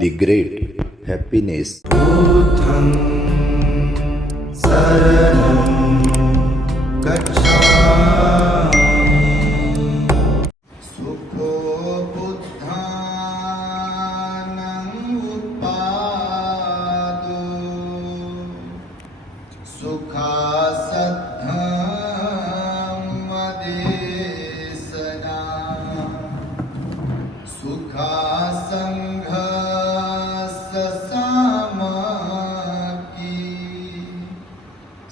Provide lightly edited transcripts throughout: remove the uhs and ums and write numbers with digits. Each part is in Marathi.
The Great Happiness. बुद्धं शरणं गच्छामि सुखो बुद्धानां उत्पादो सुखासद्धं मदेशना सुखासंघस्य समकी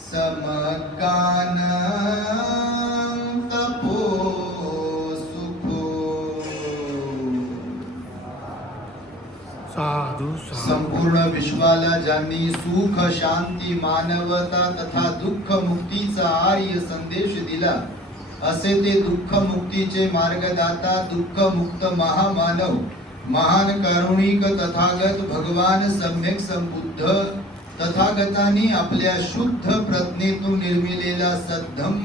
समगानं तपो सुखो. साधू साधू. संपूर्ण विश्वाला ज्यांनी सुख शांती मानवता तथा दुःख मुक्तीचा आर्य संदेश दिला असे ते दुःख मुक्तीचे मार्गदाता दुःख मुक्त महामानव महान कारुणिक तथागत भगवान सम्यक संबुद्ध तथागतांनी आपल्या शुद्ध प्रज्ञेतून निर्मिलेला सद्धम्म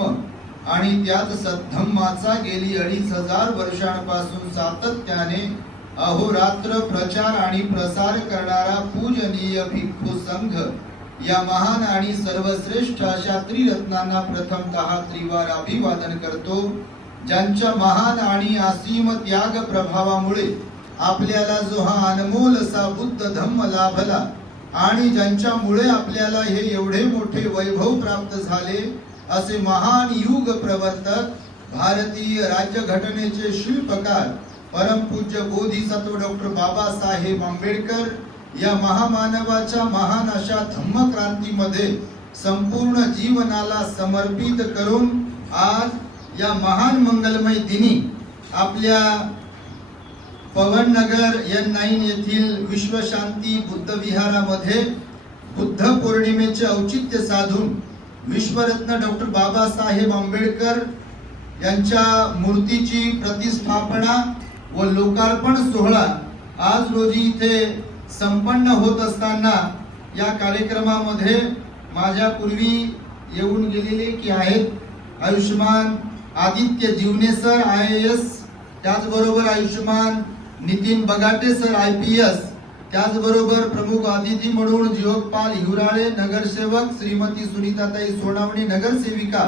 आणि त्यात सद्धम्माचा गेली 2500 वर्षांपासून सातत्याने अहोरात्र प्रचार आणि प्रसार करणारा पूजनीय भिक्खू संघ या महान आणि सर्वश्रेष्ठ अशा त्रिरत्नांना प्रथमतः त्रिवार अभिवादन करतो. ज्यांच्या महान आणि असीम त्याग प्रभावामुळे आपल्याला जो हा अनमोल असा बुद्ध धम्म लाभला आणि ज्यांच्यामुळे आपल्याला हे एवढे मोठे वैभव प्राप्त झाले असे महान युग प्रवर्तक भारतीय राज्यघटनेचे शिल्पकार परमपूज्य बोधिसत्व डॉक्टर बाबासाहेब आंबेडकर या महामानवाच्या महान अशा धम्मक्रांतीमध्ये संपूर्ण जीवनाला समर्पित करून आज या महान मंगलमय दिनी आपल्या पवननगर N9 येथील विश्वशांती बुद्ध विहारामध्ये बुद्ध पौर्णिमेचे औचित्य साधून विश्वरत्न डॉक्टर बाबासाहेब आंबेडकर यांच्या मूर्तीची प्रतिष्ठापना व लोकार्पण सोहळा आज रोजी इथे संपन्न होत असताना या कार्यक्रमामध्ये माझ्या पूर्वी येऊन गेलेले की आहेत आयुष्मान आदित्य जीवने सर IAS, त्याचबरोबर आयुष्मान नितीन बगाटे सर IPS, त्याचबरोबर प्रमुख अतिथी म्हणून जीवकपाल हिवराळे नगरसेवक, श्रीमती सुनीताताई सोनावणे नगरसेविका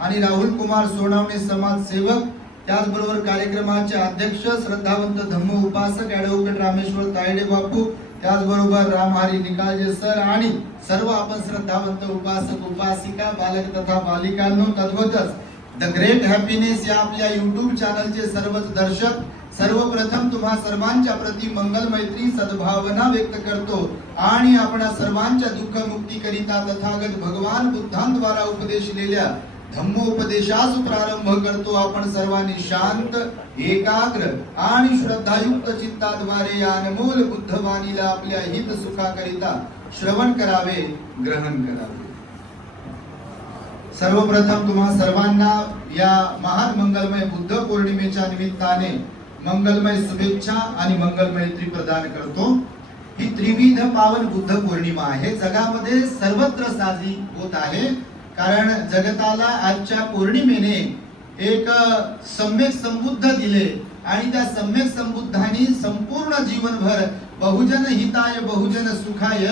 आणि राहुल कुमार सोनावणे समाजसेवक, त्याचबरोबर कार्यक्रमाचे अध्यक्ष श्रद्धावंत धम्म उपासक ॲडव्होकेट रामेश्वर तायडे बापू, त्याचबरोबर रामहरी निकाळजे सर आणि सर्व आपण श्रद्धावंत उपासक उपासिका बालक तथा बालिकांनो, तद्वतच द ग्रेट हॅपीनेस या आपल्या YouTube चॅनलचे सर्वच दर्शक, सर्वप्रथम तुम्हा सर्वांच्या प्रती मंगल मैत्री सद्भावना व्यक्त करतो आणि आपणा सर्वांच्या दुःख मुक्ती करिता तथागत भगवान बुद्धांद्वारा उपदेशलेल्या धम्मोपदेशास प्रारंभ करतो. आपण सर्वांनी शांत एकाग्र आणि श्रद्धायुक्त चित्ताद्वारे या अनमोल बुद्धवाणीला आपल्या हित सुखाकरिता श्रवण करावे, ग्रहण करावे. सर्वप्रथम तुम्हा सर्वांना या महान मंगलमय बुद्ध पौर्णिमेच्या निमित्ताने मंगलमय शुभेच्छा आणि मंगल मैत्री प्रदान करतो. ही त्रिविध पावन बुद्ध पौर्णिमा आहे, जगामध्ये सर्वत्र साजरी होत आहे. कारण जगताला आजच्या पौर्णिमेने एक सम्यक संबुद्ध दिले आणि त्या सम्यक संबुद्धांनी संपूर्ण जीवनभर बहुजन हिताय बहुजन सुखाय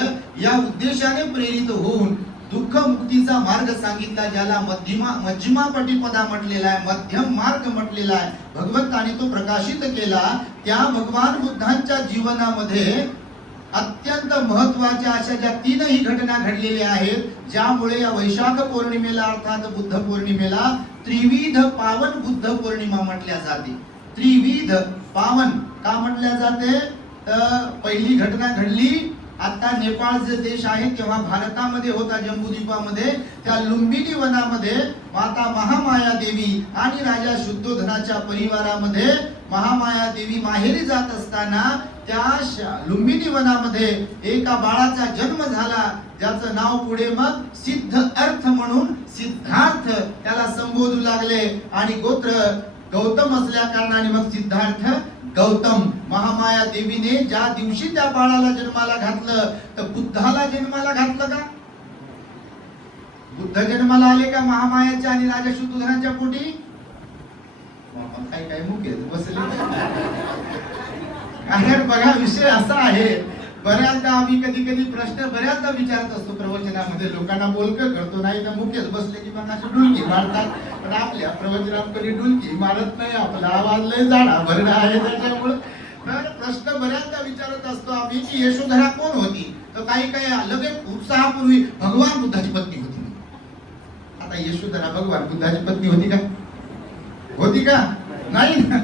या उद्देशाने प्रेरित होऊन दुःख मुक्तीचा मार्ग सांगितला, ज्याला मध्यमा पटिपदा म्हटलेला आहे, मध्यम मार्ग म्हटलेला आहे. भगवंताने तो प्रकाशित केला. त्या भगवान बुद्धांच्या जीवनामध्ये अत्यंत महत्वाच्या अशा ज्या तीनही घटना घडलेल्या आहेत, ज्यामुळे या वैशाख पौर्णिमेला अर्थात बुद्ध पौर्णिमेला त्रिविध पावन बुद्ध पौर्णिमा म्हटल्या जाते. त्रिविध पावन का म्हटल्या जाते तर पहिली घटना घडली आता नेपाळ जे देश आहे तेव्हा भारतामध्ये होता, जम्बूद्वीपामध्ये त्या लुंबिनी वनामध्ये माता महामाया देवी आणि राजा शुद्धोधनाच्या परिवारामध्ये महामाया देवी माहेरी जात असताना त्या लुंबिनी वनामध्ये एका बाळाचा जन्म झाला, ज्याचं नाव पुढे मग सिद्ध अर्थ म्हणून सिद्धार्थ त्याला संबोधू लागले आणि गोत्र गौतम असल्या कारणाने मग सिद्धार्थ गौतम. महामाया देवीने ज्या दिवशी त्या बाळाला जन्माला घातलं तर बुद्धाला जन्माला घातलं का? बुद्ध जन्माला आले का महामायाच्या आणि राजा शुद्धोधनाच्या पोटी? काही मुके बसले कारण बघा विषय असा आहे, बऱ्याचदा आम्ही कधी कधी प्रश्न बऱ्याचदा विचारत असतो प्रवचनामध्ये, लोकांना बोलकं करतो, नाही तर मुख्यच बसले की मग अशी डुलकी मारतात. पण आपल्या प्रवचनात कधी डुलकी मारत नाही, आपला आवाज लय जाडा भरडा आहे त्याच्यामुळे. तर प्रश्न बऱ्याचदा विचारत असतो आम्ही की यशोधरा कोण होती, तर काही काही लगेच उत्साहापूर्वी भगवान बुद्धाची पत्नी होती. आता यशोधरा भगवान बुद्धाची पत्नी होती का? होती का? नाही ना.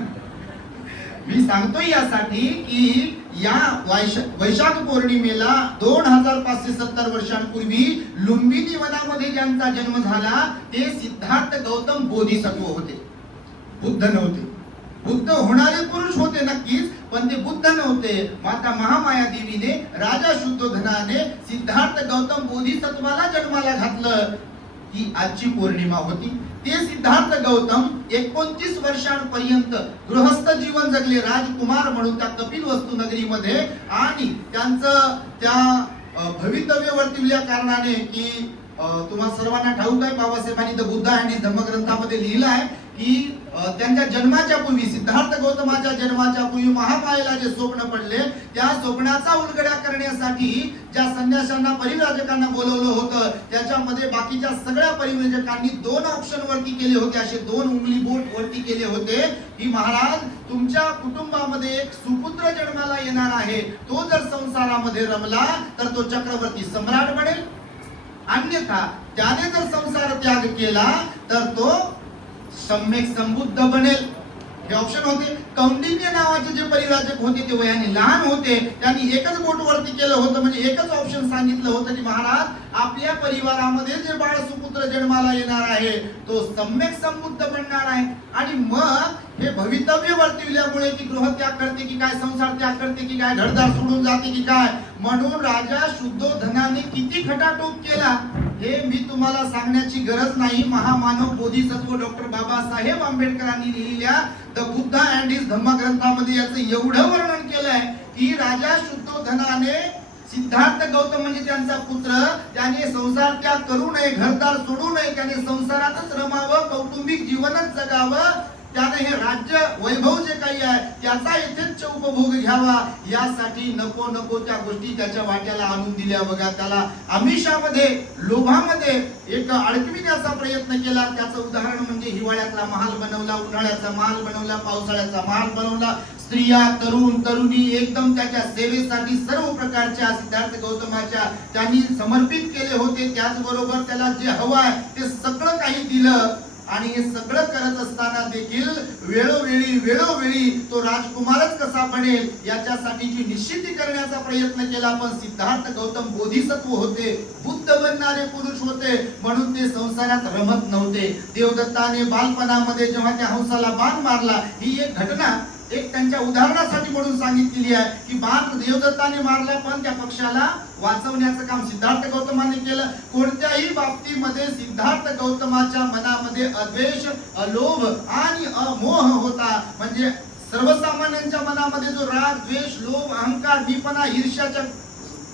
मी सांगतोय यासाठी की या वैशाख पौर्णिमेला 2570 वर्षांपूर्वी लुंबिनी वनामध्ये ज्यांचा जन्म झाला ते सिद्धार्थ गौतम बोधिसत्व होते, बुद्ध नव्हते. बुद्ध होणारे पुरुष होते नक्कीच, पण ते बुद्ध नव्हते. माता महामाया देवीने राजा शुद्धोधनाने सिद्धार्थ गौतम बोधिसत्वाला जन्माला घातलं. ही आजची पौर्णिमा होती. ते सिद्धार्थ गौतम 29 वर्षांपर्यंत गृहस्थ जीवन जगले, राजकुमार म्हणून त्या कपिलवस्तू नगरीमध्ये. आणि त्यांचं त्या भवितव्य वर्तविल्या कारणाने की तुम्हा सर्वांना ठाऊक आहे, बाबासाहेबांनी द बुद्धा आणि धम्मग्रंथामध्ये लिहिलं आहे की त्यांच्या जन्माच्या पूर्वी, सिद्धार्थ गौतमाच्या जन्माच्या पूर्वी महामायेला जे स्वप्न पडले, त्या स्वप्नाचा उलगडा करण्यासाठी ज्या संन्याशांना परिव्राजकांना बोलवलं होतं, त्याच्यामध्ये बाकीच्या सगळ्या परिव्राजकांनी 2 ऑप्शन वरती केले होते, असे 2 उंगली बोट वरती केले होते की महाराज तुमच्या कुटुंबामध्ये एक सुपुत्र जन्माला येणार आहे, तो जर संसारामध्ये रमला तर तो चक्रवर्ती सम्राट बनेल, अन्यथा त्याने जर संसार त्याग केला तर तो सम्यक संबुद्ध बनेल. हे ऑप्शन होते. कौंडिन्य नावाचे जे परिव्राजक होते ते वयाने लहान होते, त्यांनी एकच बोट वरती केलं होतं, म्हणजे एकच ऑप्शन सांगितलं होतं की महाराज आपल्या परिवारामध्ये जे बाळ सुपुत्र जन्माला येणार आहे तो सम्यक संबुद्ध बनणार आहे. आणि मग हे भवितव्य वर्तविल्यामुळे की गृहत्याग करते की काय, संसार त्याग करते की काय, घरदार सोडून जाते की काय, म्हणून राजा शुद्धोधनाने किती खटाटोप केला हे मी तुम्हाला सांगण्याची गरज नाही. महामानव बोधिसत्व डॉक्टर बाबासाहेब आंबेडकरांनी लिहिलेल्या द बुद्ध अँड हिज धम्मग्रंथामध्ये याचं एवढं वर्णन केलंय की राजा शुद्धोधनाने सिद्धार्थ गौतम म्हणजे त्यांचा पुत्र, त्याने संसार त्याग करू नये, घरदार सोडू नये, त्याने संसारातच रमावं, कौटुंबिक जीवनच जगावं, त्याने हे राज्य वैभव जे काही आहे त्याचा यथेच्छ उपभोग घ्यावा, यासाठी नको नको त्या गोष्टी त्याच्या वाट्याला आणून दिल्या. बघा, त्याला आमिषामध्ये, लोभामध्ये एक अडकविण्याचा प्रयत्न केला. त्याचं उदाहरण म्हणजे हिवाळ्यातला महाल बनवला, उन्हाळ्याचा महाल बनवला, पावसाळ्याचा महाल बनवला. स्त्रिया, तरुण तरुणी एकदम त्याच्या सेवेसाठी सर्व प्रकारच्या सिद्धार्थ गौतमाच्या त्यांनी समर्पित केले होते. त्याचबरोबर त्याला जे हवं आहे ते सगळं काही दिलं. आणि हे सगळं करत असताना देखील वेळोवेळी तो राजकुमारच कसा बनेल याच्यासाठीची निश्चिती करण्याचा प्रयत्न केला. पण सिद्धार्थ गौतम बोधिसत्व होते, बुद्ध बनणारे पुरुष होते, म्हणून ते संसारात रमत नव्हते. देवदत्ताने बालपणामध्ये जेव्हा त्या हंसाला बाण मारला, ही एक घटना एक त्यांच्या उदाहरणासाठी म्हणून सांगितलेली आहे की बाण देवदत्ताने मारला, पण त्या पक्षाला वाचवण्याचं काम सिद्धार्थ गौतमाने केलं. कोणत्याही बाबतीमध्ये सिद्धार्थ गौतमाच्या मनामध्ये अद्वेष, अलोभ आणि अमोह होता. म्हणजे सर्वसामान्यांच्या मनामध्ये जो राग, द्वेष, लोभ, अहंकार, मीपणा, ईर्ष्याच्या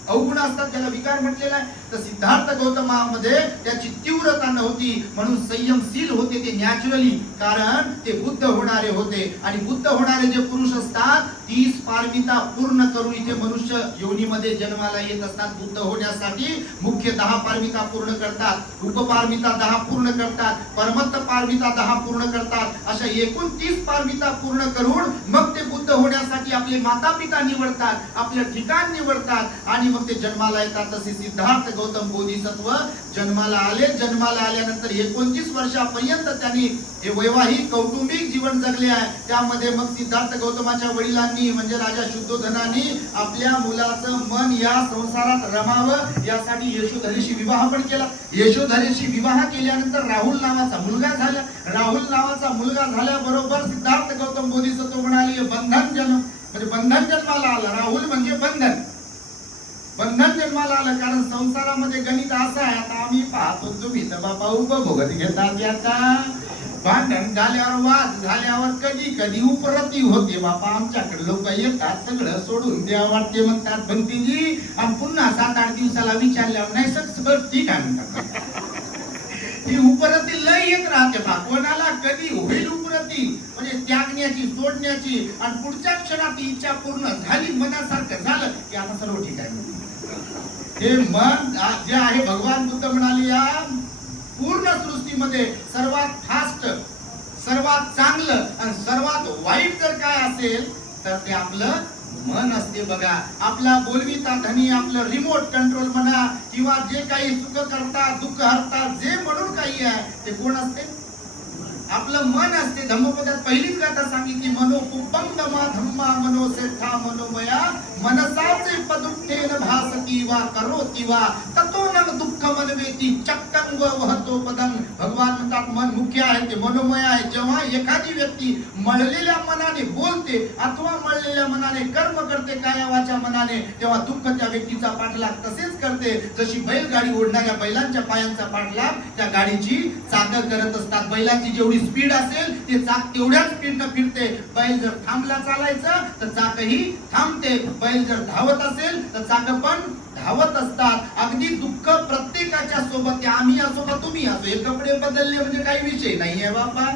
अवगुण असतात, त्याला विकार म्हटलेला आहे. तर सिद्धार्थ गौतमामध्ये त्याची तीव्रता नव्हती, म्हणून संयमशील होते ते नॅचरली, कारण ते बुद्ध होणारे होते. आणि बुद्ध होणारे जे पुरुष असतात 30 पारमिता पूर्ण करून इथे मनुष्य योनीमध्ये जन्माला येत असतात. बुद्ध होण्यासाठी मुख्य 10 पारमिता पूर्ण करतात, उपपारमिता 10 पूर्ण करतात, परमत्त पारमिता 10 पूर्ण करतात. अशा एकूण 30 पारमिता पूर्ण करून मग ते बुद्ध होण्यासाठी आपले माता पिता निवडतात, आपलं ठिकाण निवडतात आणि मग ते जन्माला येतात. तसे सिद्धार्थ गौतम बोधिसत्व जन्माला आले. जन्माला आल्यानंतर 29 वर्षापर्यंत त्यांनी हे वैवाहिक कौटुंबिक जीवन जगले आहे. त्यामध्ये मग सिद्धार्थ गौतमाच्या वडिलांनी म्हणजे राजा शुद्धोधनाने आपल्या मुलाचं मन या संसारात रमावं यासाठी यशोधरेशी विवाह पण केला. यशोधरेशी विवाह केल्यानंतर राहुल नावाचा मुलगा झाला. राहुल नावाचा मुलगा झाल्याबरोबर सिद्धार्थ गौतम बोधिसत्व म्हणाले बंधन जन्म, म्हणजे बंधन जन्माला आला. राहुल म्हणजे बंधन, बंधन जन्माला आलं. कारण संसारामध्ये गणित असं आहे, आता आम्ही पाहतो तुम्ही तर बाबा उपभोगत घेतात. याचा भांडण झाल्यावर, वाद झाल्यावर कधी कधी उपरती होते. बाबा आमच्याकडे लोक येतात, सगळं सोडून द्या वाटते म्हणतात भंतीजी, आणि पुन्हा 7-8 दिवसाला विचारल्यावर नाही सगळं ठीक आहे म्हणतात. ही उपरती लय येत राहते बा. कोणाला कधी होईल उपरती म्हणजे त्यागण्याची, सोडण्याची, आणि पुढच्या क्षणात ही इच्छा पूर्ण झाली, मनासारखं झालं की आता सर्व ठीक आहे. हे मन जे आहे, भगवान बुद्ध म्हणाले या पूर्ण सृष्टीमध्ये सर्वात फास्ट, सर्वात चांगलं आणि सर्वात वाईट जर काय असेल तर ते आपलं मन असते बघा. आपला बोलविता धनी, आपलं रिमोट कंट्रोल म्हणा किंवा जे काही सुख करता, दुःख हरता, जे म्हणून काही आहे ते कोण असते? आपलं मन असते. धम्मपदात पहिलीच गाथा सांगितली, मनो कुपंगमा धम्मा मनो सेठा मनोमया मनसाचे पदुट्ठेन भासती वा करोती वा ततो न दुःख मनवेती चक्कंग वहतो पदं. भगवान म्हणतात मन मुख्य आहे, ते मनोमय आहे. जेव्हा एखादी व्यक्ती मळलेल्या मनाने बोलते अथवा मळलेल्या मनाने कर्म करते, कायावाच्या मनाने, तेव्हा दुःख त्या व्यक्तीचा पाठलाग तसेच करते. जशी बैलगाडी ओढणाऱ्या बैलांच्या पायांचा पाठलाग त्या गाडीची चाकं करत असतात. बैलाची जेवढी स्पीड असेल ते चाक तेवढ्याच स्पीडनं फिरते. बैल जर थांबला चालायचं तर चाकही थांबते. बैल जर धावत असेल तर चाक पण धावत असतात. अगदी दुःख प्रत्येकाच्या सोबत आहे. आम्ही असो का तुम्ही असो, हे कपडे बदलले म्हणजे काही विषय नाहीये बाबा.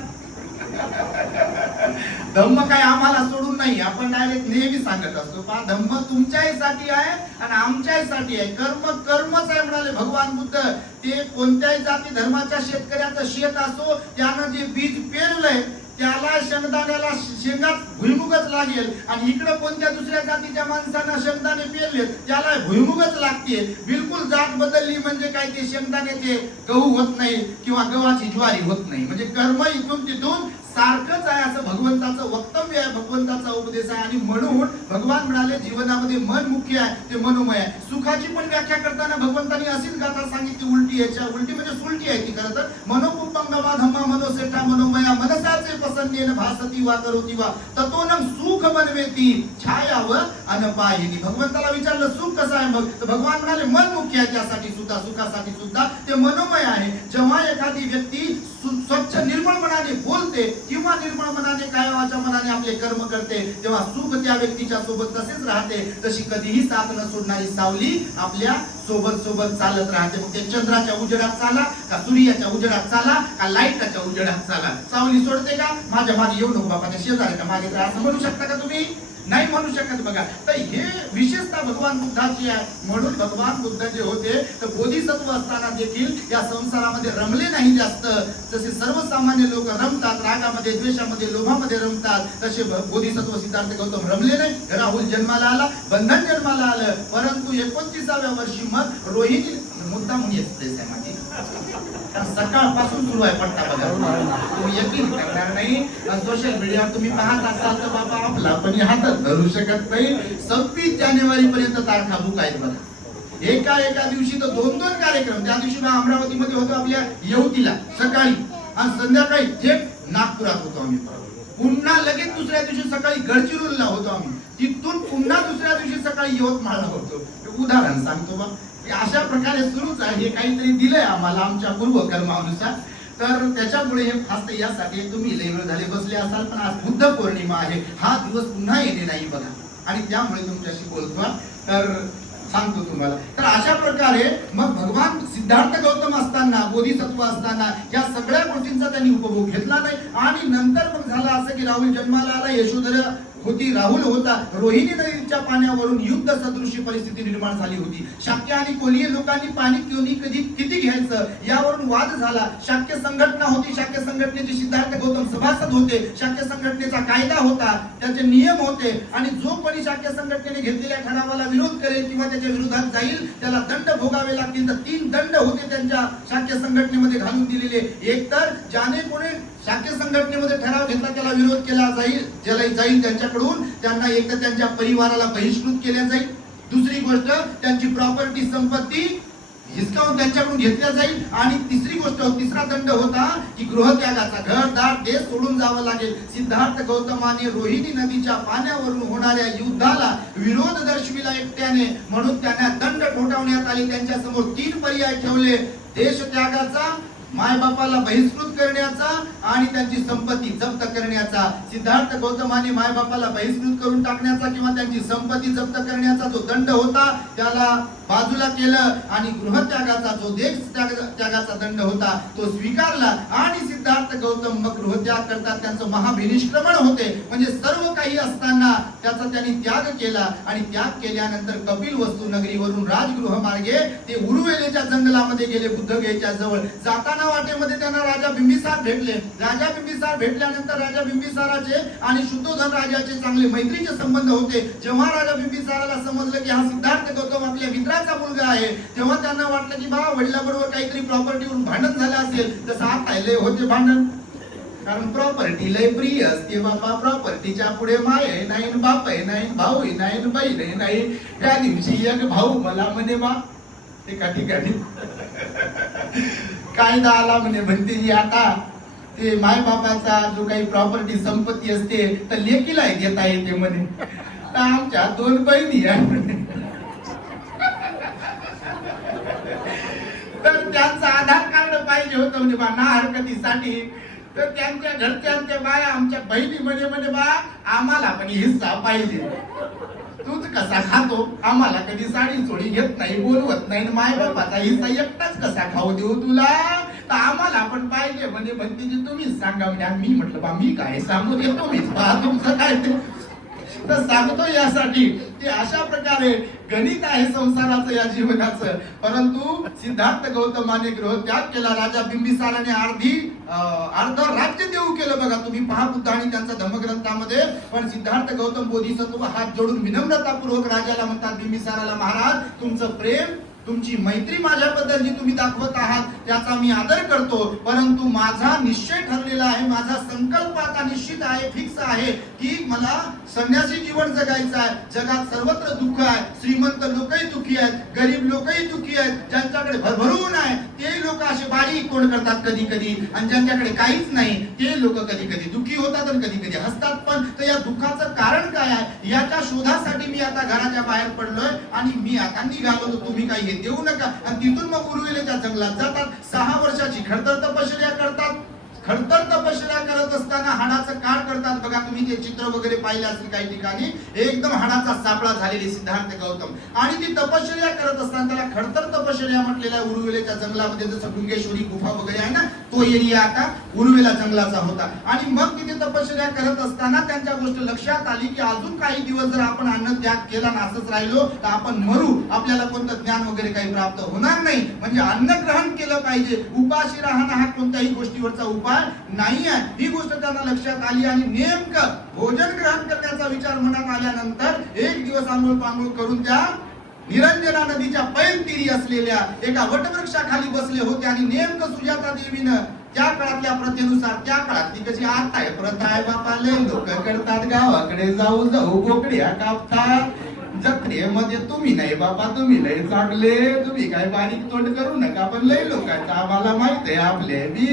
धम्म काय आम्हाला सोडून नाही, आपण डायरेक्ट नेहमी सांगत असतो पा धम्म तुमच्यासाठी आहे आणि आमच्यासाठी आहे. कर्म कर्मच आहे म्हणाले भगवान बुद्ध. ते कोणत्याही जाती धर्माच्या शेतकऱ्याचं शेत असो, त्यानं जे बीज पेरलंय त्याला शेंगदाण्याला शेंगात भुईमुगच लागेल, आणि इकडे कोणत्या दुसऱ्या जातीच्या माणसानं शेंगदाणे पेरले त्याला भुईमुगच लागते. बिलकुल जात बदलली म्हणजे काय ते शेंगदाण्याचे गहू होत नाही किंवा गव्हाची ज्वारी होत नाही. म्हणजे कर्म इथून तिथून सारखंच आहे असं भगवंताचं वक्तव्य आहे, भगवंताचा उपदेश आहे. आणि म्हणून भगवान म्हणाले जीवनामध्ये मन मुख्य आहे, ते मनोमय आहे. सुखाची पण व्याख्या करताना भगवंतांनी अशीच गाथा सांगितली उलटी. याच्या उलटी म्हणजे सुलटी आहे ती खरं तर. मनोकुपंगमा धम्मा मनोसेठा मनोमया मनसाचे पसंतीने भासती वा करोती वा ततोनं सुख बनवेती छायाव अनपायिनी. भगवंताला विचारलं सुख कसं आहे मग, तर भगवान म्हणाले मन मुख्य आहे, त्यासाठी सुद्धा, सुखासाठी सुद्धा ते मनोमय आहे. जेव्हा एखादी व्यक्ती स्वच्छ निर्मळ मनाने बोलते किंवा निर्मळ मनाने, कायावाच्या मनाने आपले कर्म करते, तेव्हा सुख त्या व्यक्तीच्या सोबत तसेच राहते. तशी कधीही साथ न सोडणारी सावली आपल्या सोबत सोबत चालत राहते. मग ते चंद्राच्या उजेडात चाला का सूर्याच्या उजेडात चाला का लाईटाच्या उजेडात चाला, सावली सोडते का? माझ्या मागे येऊ नको बाबा, त्या शेजारी का मागे, असं म्हणू शकता का तुम्ही? नाही म्हणू शकत बघा. तर हे विशेषता भगवान बुद्धाची आहे. म्हणून भगवान बुद्ध जे होते तर बोधिसत्व असताना देखील या संसारामध्ये रमले नाही जास्त. जसे सर्वसामान्य लोक रमतात, रागामध्ये, द्वेषामध्ये, लोभामध्ये रमतात, तसे बोधिसत्व सिद्धार्थ गौतम रमले नाही. राहुल जन्माला आला, बंधन जन्माला आलं, परंतु 29व्या वर्षी मग रोहिणी मुद्दा म्हणून एक्सप्रेस आहे माझी, सकाळपासून सुरू आहे पट्टा बघा. तुम्ही यकीन करणार नाही, सोशल मीडियावर तुम्ही पाहत असाल तर बाबा आपला पण हातात धरू शकत नाही. 26 जानेवारी पर्यंत तारखा बुक आहेत बघा. एका दिवशी तर 2-2 कार्यक्रम. त्या दिवशी अमरावतीमध्ये होतो आपल्या येवतीला सकाळी, आणि संध्याकाळी थेट नागपुरात होतो आम्ही. पुन्हा लगेच दुसऱ्या दिवशी सकाळी गडचिरोलीला होतो आम्ही. तिथून पुन्हा दुसऱ्या दिवशी सकाळी यवतमाळला होतो. उदाहरण सांगतो बा, अशा प्रकारे सुरूच आहे. काहीतरी दिलंय आम्हाला आमच्या पूर्वकर्मानुसार. तर त्याच्यामुळे हे फास्ट यासाठी तुम्ही लय वेळ झाले बसले असाल, पण आज बुद्ध पौर्णिमा आहे. हा दिवस पुन्हा येणे नाही बघा, आणि त्यामुळे तुमच्याशी बोलतो. तर सांगतो तुम्हाला. तर अशा प्रकारे मग भगवान सिद्धार्थ गौतम असताना, बोधिसत्व असताना या सगळ्या गोष्टींचा त्यांनी उपभोग घेतला नाही. आणि नंतर मग झालं असं की राहुल जन्माला आला, यशोधरा होती, राहुल होता. रोहिणी नदीच्या पाण्यावरून युद्ध सदृशी परिस्थिती निर्माण झाली होती. शाक्य आणि कोलीय लोकांनी पाणी किती घ्यायचं यावरून वाद झाला. शाक्य संघटना होती, शाक्य संघटनेचे सिद्धार्थ गौतम सभासद होते. शाक्य संघटनेचा कायदा होता, त्याचे नियम होते, आणि जो कोणी शाक्य संघटनेने घेतलेल्या ठरावाला विरोध करेल किंवा त्याच्या विरोधात जाईल त्याला दंड भोगावे लागतील. तर 3 दंड होते त्यांच्या शाक्य संघटनेमध्ये घालून दिलेले. एक तर ज्याने कोणी शाक्य संघटनेमध्ये ठराव घेतला त्याला विरोध केला जाईल त्यांच्याकडून, त्यांना एक तर त्यांच्या परिवाराला बहिष्कृत केल्या जाईल. दुसरी गोष्ट त्यांची प्रॉपर्टी संपत्ती हिसकावून त्यांच्याकडून घेतल्या जाईल. आणि तिसरा दंड होता की गृहत्यागाचा, घरदार देश सोडून जावं लागेल. सिद्धार्थ गौतमाने रोहिणी नदीच्या पाण्यावरून होणाऱ्या युद्धाला विरोध दर्शविला एकट्याने, म्हणून त्यांना दंड ठोठावण्यात आले. त्यांच्या समोर 3 पर्याय ठेवले: देश त्यागाचा, मायबापाला बहिष्कृत करण्याचा आणि त्यांची संपत्ती जप्त करण्याचा. सिद्धार्थ गौतमाने मायबापाला बहिष्कृत करून टाकण्याचा किंवा त्यांची संपत्ती जप्त करण्याचा जो दंड होता त्याला बाजूला केलं आणि गृहत्यागाचा जो देश त्यागाचा दंड होता तो स्वीकारला. आणि सिद्धार्थ गौतम मग गृहत्याग करतात. त्यांचं महाभिनिष्क्रमण होते, म्हणजे सर्व काही असताना त्याचा त्यांनी त्याग केला. आणि त्याग केल्यानंतर कपिलवस्तू नगरीवरून राजगृह मार्गे ते उरुवेलेच्या जंगलामध्ये गेले, बुद्धगयेच्या जवळ. जाताना वाटेमध्ये त्यांना राजा बिंबिसार भेटले. राजा बिंबिसार भेटल्यानंतर राजा बिंबिसाराचे आणि शुद्धोधन राजाचे चांगले मैत्रीचे संबंध होते. जेव्हा राजा बिंबिसाराला समजलं की हा सिद्धार्थ गौतम आपल्या मित्राचा मुलगा आहे, तेव्हा त्यांना वाटलं की बा वडिलांबरोबर काहीतरी प्रॉपर्टीवरून भांडण झालं असेल. तसं आता लय होते भांडण, कारण प्रॉपर्टी लय प्रिय असते बाबा. प्रॉपर्टीच्या पुढे माय नाही, बाप नाही, भाऊ नाही, बहीण नाही. त्या दिवशी एक भाऊ मला म्हणे बा एका ठिकाणी कायदा आला म्हणे, म्हणते आता ते माय बापाचा जो काही प्रॉपर्टी संपत्ती असते तर लेकीला घेता येते म्हणे. तर आमच्या 2 बहिणी आहे तर त्यांचं आधार कार्ड पाहिजे होतं म्हणजे बा ना हरकतीसाठी. तर त्यांच्या घरच्यांच्या बाया आमच्या बहिणी म्हणे बा आम्हाला पण हिस्सा पाहिजे. तूच कसा खातो, आम्हाला कधी साडी चोळी घेत नाही, बोलवत नाही, माय बापाचा हिस्सा एकटाच कसा खाऊ देऊ तुला, तर आम्हाला पण पाहिजे म्हणजे भक्तीजी तुम्हीच सांगा म्हणे. मी म्हटलं बा मी काय सांगू दे, तुम्हीच पहा तुमचं काय ते. तर सांगतो यासाठी ते अशा प्रकारे गणित आहे संसाराचं या जीवनाचं. परंतु सिद्धार्थ गौतमाने गृहत्याग केला. राजा बिंबिसाराने अर्ध राज्य देऊ केलं बघा तुम्ही पहा बुद्ध आणि त्यांच्या धर्मग्रंथामध्ये. पण सिद्धार्थ गौतम बोधिसत्व हात जोडून विनम्रतापूर्वक राजाला म्हणतात, बिंबिसाराला, महाराज तुमचं प्रेम तुमची मैत्री माझ्याबद्दल जी तुम्ही दाखवत आहात त्याचा मी आदर करतो, परंतु माझा निश्चय ठरलेला आहे, माझा संकल्प आता निश्चित आहे, फिक्स आहे की मला संन्यासी जीवन जगायचं आहे. जगात सर्वत्र दुःख आहे, श्रीमंत लोकही दुःखी आहेत, गरीब लोकही दुःखी आहेत. ज्यांच्याकडे भरभरून आहे ते लोक असे बारीक कोण करतात कधी कधी, आणि ज्यांच्याकडे काहीच नाही ते लोक कधी कधी दुःखी होतात आणि कधी कधी हसतात. पण तर या दुःखाचं कारण काय आहे याच्या शोधासाठी मी आता घराच्या बाहेर पडलोय आणि मी आता निघालो, तर तुम्ही काही देऊ नका. आणि तिथून मग उरुवेलेच्या जंगलात जातात. 6 वर्षाची खडतर तपश्चर्या करतात. खडतर तपश्चर्या करत असताना हाडाचं काळ करतात बघा तुम्ही ते चित्र वगैरे पाहिले असेल काही ठिकाणी. एकदम हाडाचा सापळा झालेली सिद्धार्थ गौतम. आणि ती तपश्चर्या करत असताना त्याला खडतर तपश्चर्या म्हटलेल्या उरुवेलेच्या जंगलामध्ये. जसं डुंगेश्वरी गुफा वगैरे आहे ना, तो एरिया आता उरुवेला जंगलाचा होता. आणि मग तिथे तपश्चर्या करत असताना त्यांच्या गोष्ट लक्षात आली की अजून काही दिवस जर आपण अन्न त्याग केला ना असंच राहिलो तर आपण मरू, आपल्याला कोणतं ज्ञान वगैरे काही प्राप्त होणार नाही. म्हणजे अन्न ग्रहण केलं पाहिजे. उपाशी राहणं हा कोणत्याही गोष्टीवरचा उपाय नाही आहे, ही गोष्ट त्यांना लक्षात आली. आणि नेमकं भोजन ग्रहण करण्याचा विचार मनात आल्यानंतर एक दिवस आंघोळ पांघोळ करून त्या निरंजना नदीच्या पैलतीरी असलेल्या एका वटवृक्षाखाली बसले होते. आणि नेमकं सुजाता देवीनं त्या काळातल्या प्रथेनुसार, त्या काळातली कशी आता आहे प्रथा आहे बापा, लय लोक करतात गावाकडे जाऊ जाऊ बोकड्या कापतात. जत्रेमध्ये तुम्ही नाही बाबा, तुम्ही लय चांगले, तुम्ही काय बारीक तोंड करू नका, पण लय लोकांचं आम्हाला माहित आहे आपले बी.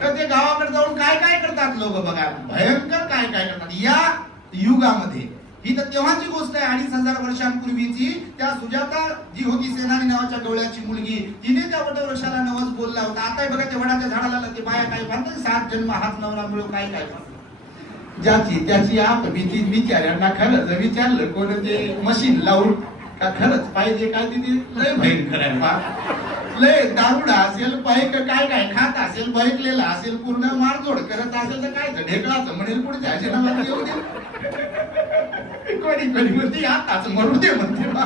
तर ते गावाकडे जाऊन काय काय करतात लोक बघा, भयंकर काय काय करतात या युगामध्ये. ही तर तेव्हाची गोष्ट आहे 2500 वर्षांपूर्वीची. त्या सुजाता जी होती सेनानी नावाच्या गवळ्याची मुलगी, तिने त्या वटवृक्षाला नवस बोलला होता. आता बघा ते वडाच्या झाडाला ते बाया काय म्हणतात 7 जन्म हाच नवरा मिळो काय काय ज्याची त्याची आप भीती विचारांना खरंच विचारलं कोण ते मशीन लावून का खरंच पाहिजे काय तिथे लय भयंकर आहे बा. लय दारुडा असेल, पाहिक काय काय खात असेल, बहिकलेला असेल, पूर्ण मारजोड करत असेल तर काय ढेकळाचं म्हणेल पुढच्या जन्मात येऊ दे. कोणी कोणी म्हणते आताच मरू दे म्हणते बा.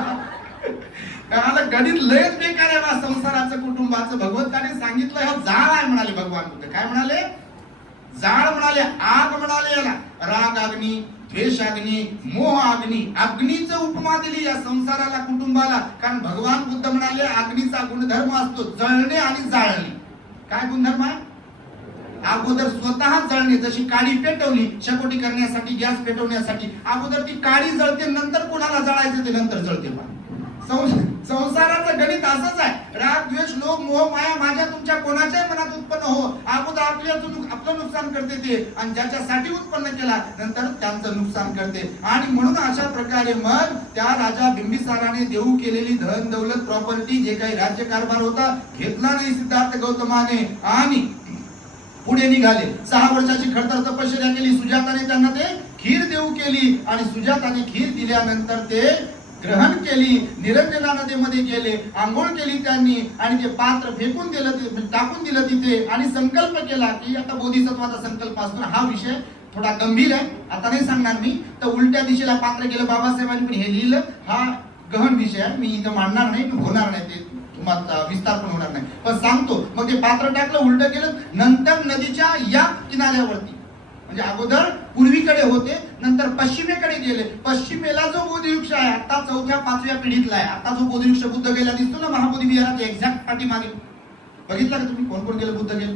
कारण आता गणित लयच बेकार आहे बा संसाराचं कुटुंबाचं. भगवंताने सांगितलं हा जाळ आहे म्हणाले भगवान बुद्ध. काय म्हणाले? जाळ म्हणाले, आग म्हणाले याला. राग अग्नी, द्वेष अग्नी, मोह अग्नी, अग्नीचं उपमा दिली या संसाराला कुटुंबाला. कारण भगवान बुद्ध म्हणाले अग्नीचा गुणधर्म असतो जळणे आणि जाळणे. काय गुणधर्म आहे? अगोदर स्वतः जळणे, जशी काडी पेटवली शेकोटी करण्यासाठी, गॅस पेटवण्यासाठी अगोदर ती काडी जळते, नंतर कोणाला जळायचं ते नंतर जळते. संसाराचं गणित असंच आहे. राग द्वेष लोभ मोह माया माझ्या तुमच्या कोणाच्याही मनात उत्पन्न हो, अगोदर आपलं नुकसान करते ते, आणि ज्याच्यासाठी उत्पन्न केला नंतर त्यांचं नुकसान करते. आणि म्हणून अशा प्रकारे मग त्या राजा बिंबिसाराने देऊ केलेली धन दौलत प्रॉपर्टी जे काही राज्यकारभार होता घेतला नाही सिद्धार्थ गौतमाने, आणि पुढे निघाले. 6 वर्षाची खडतर तपश्चर्या केली. सुजाताने त्यांना ते खीर देऊ केली, आणि सुजाताने खीर दिल्यानंतर ते ग्रहण केली. निरंजना नदीमध्ये गेले, आंघोळ केली त्यांनी, आणि ते पात्र फेकून दिलं, टाकून दिलं तिथे, आणि संकल्प केला की आता बोधिसत्वाचा संकल्प असतो. हा विषय थोडा गंभीर आहे, आता नाही सांगणार मी. तर उलट्या दिशेला पात्र केलं बाबासाहेबांनी पण हे लिहिलं. हा गहन विषय आहे, मी इथं मांडणार नाही, होणार नाही, ते तुम्हाला विस्तार पण होणार नाही, पण सांगतो. मग ते पात्र टाकलं, उलट केलं. नंतर नदीच्या या किनाऱ्यावरती, म्हणजे अगोदर पूर्वीकडे होते, नंतर पश्चिमेकडे गेले. पश्चिमेला जो बोधिवृक्ष आहे, आता 4-5व्या पिढीतला आहे. आता जो बोधिवृक्ष बुद्ध गेला दिसतो ना महाबोधी विहाराच्या एक्झॅक्ट पाठीमागे, बघितलं का तुम्ही कोण कोण गेलं? बुद्ध गेले.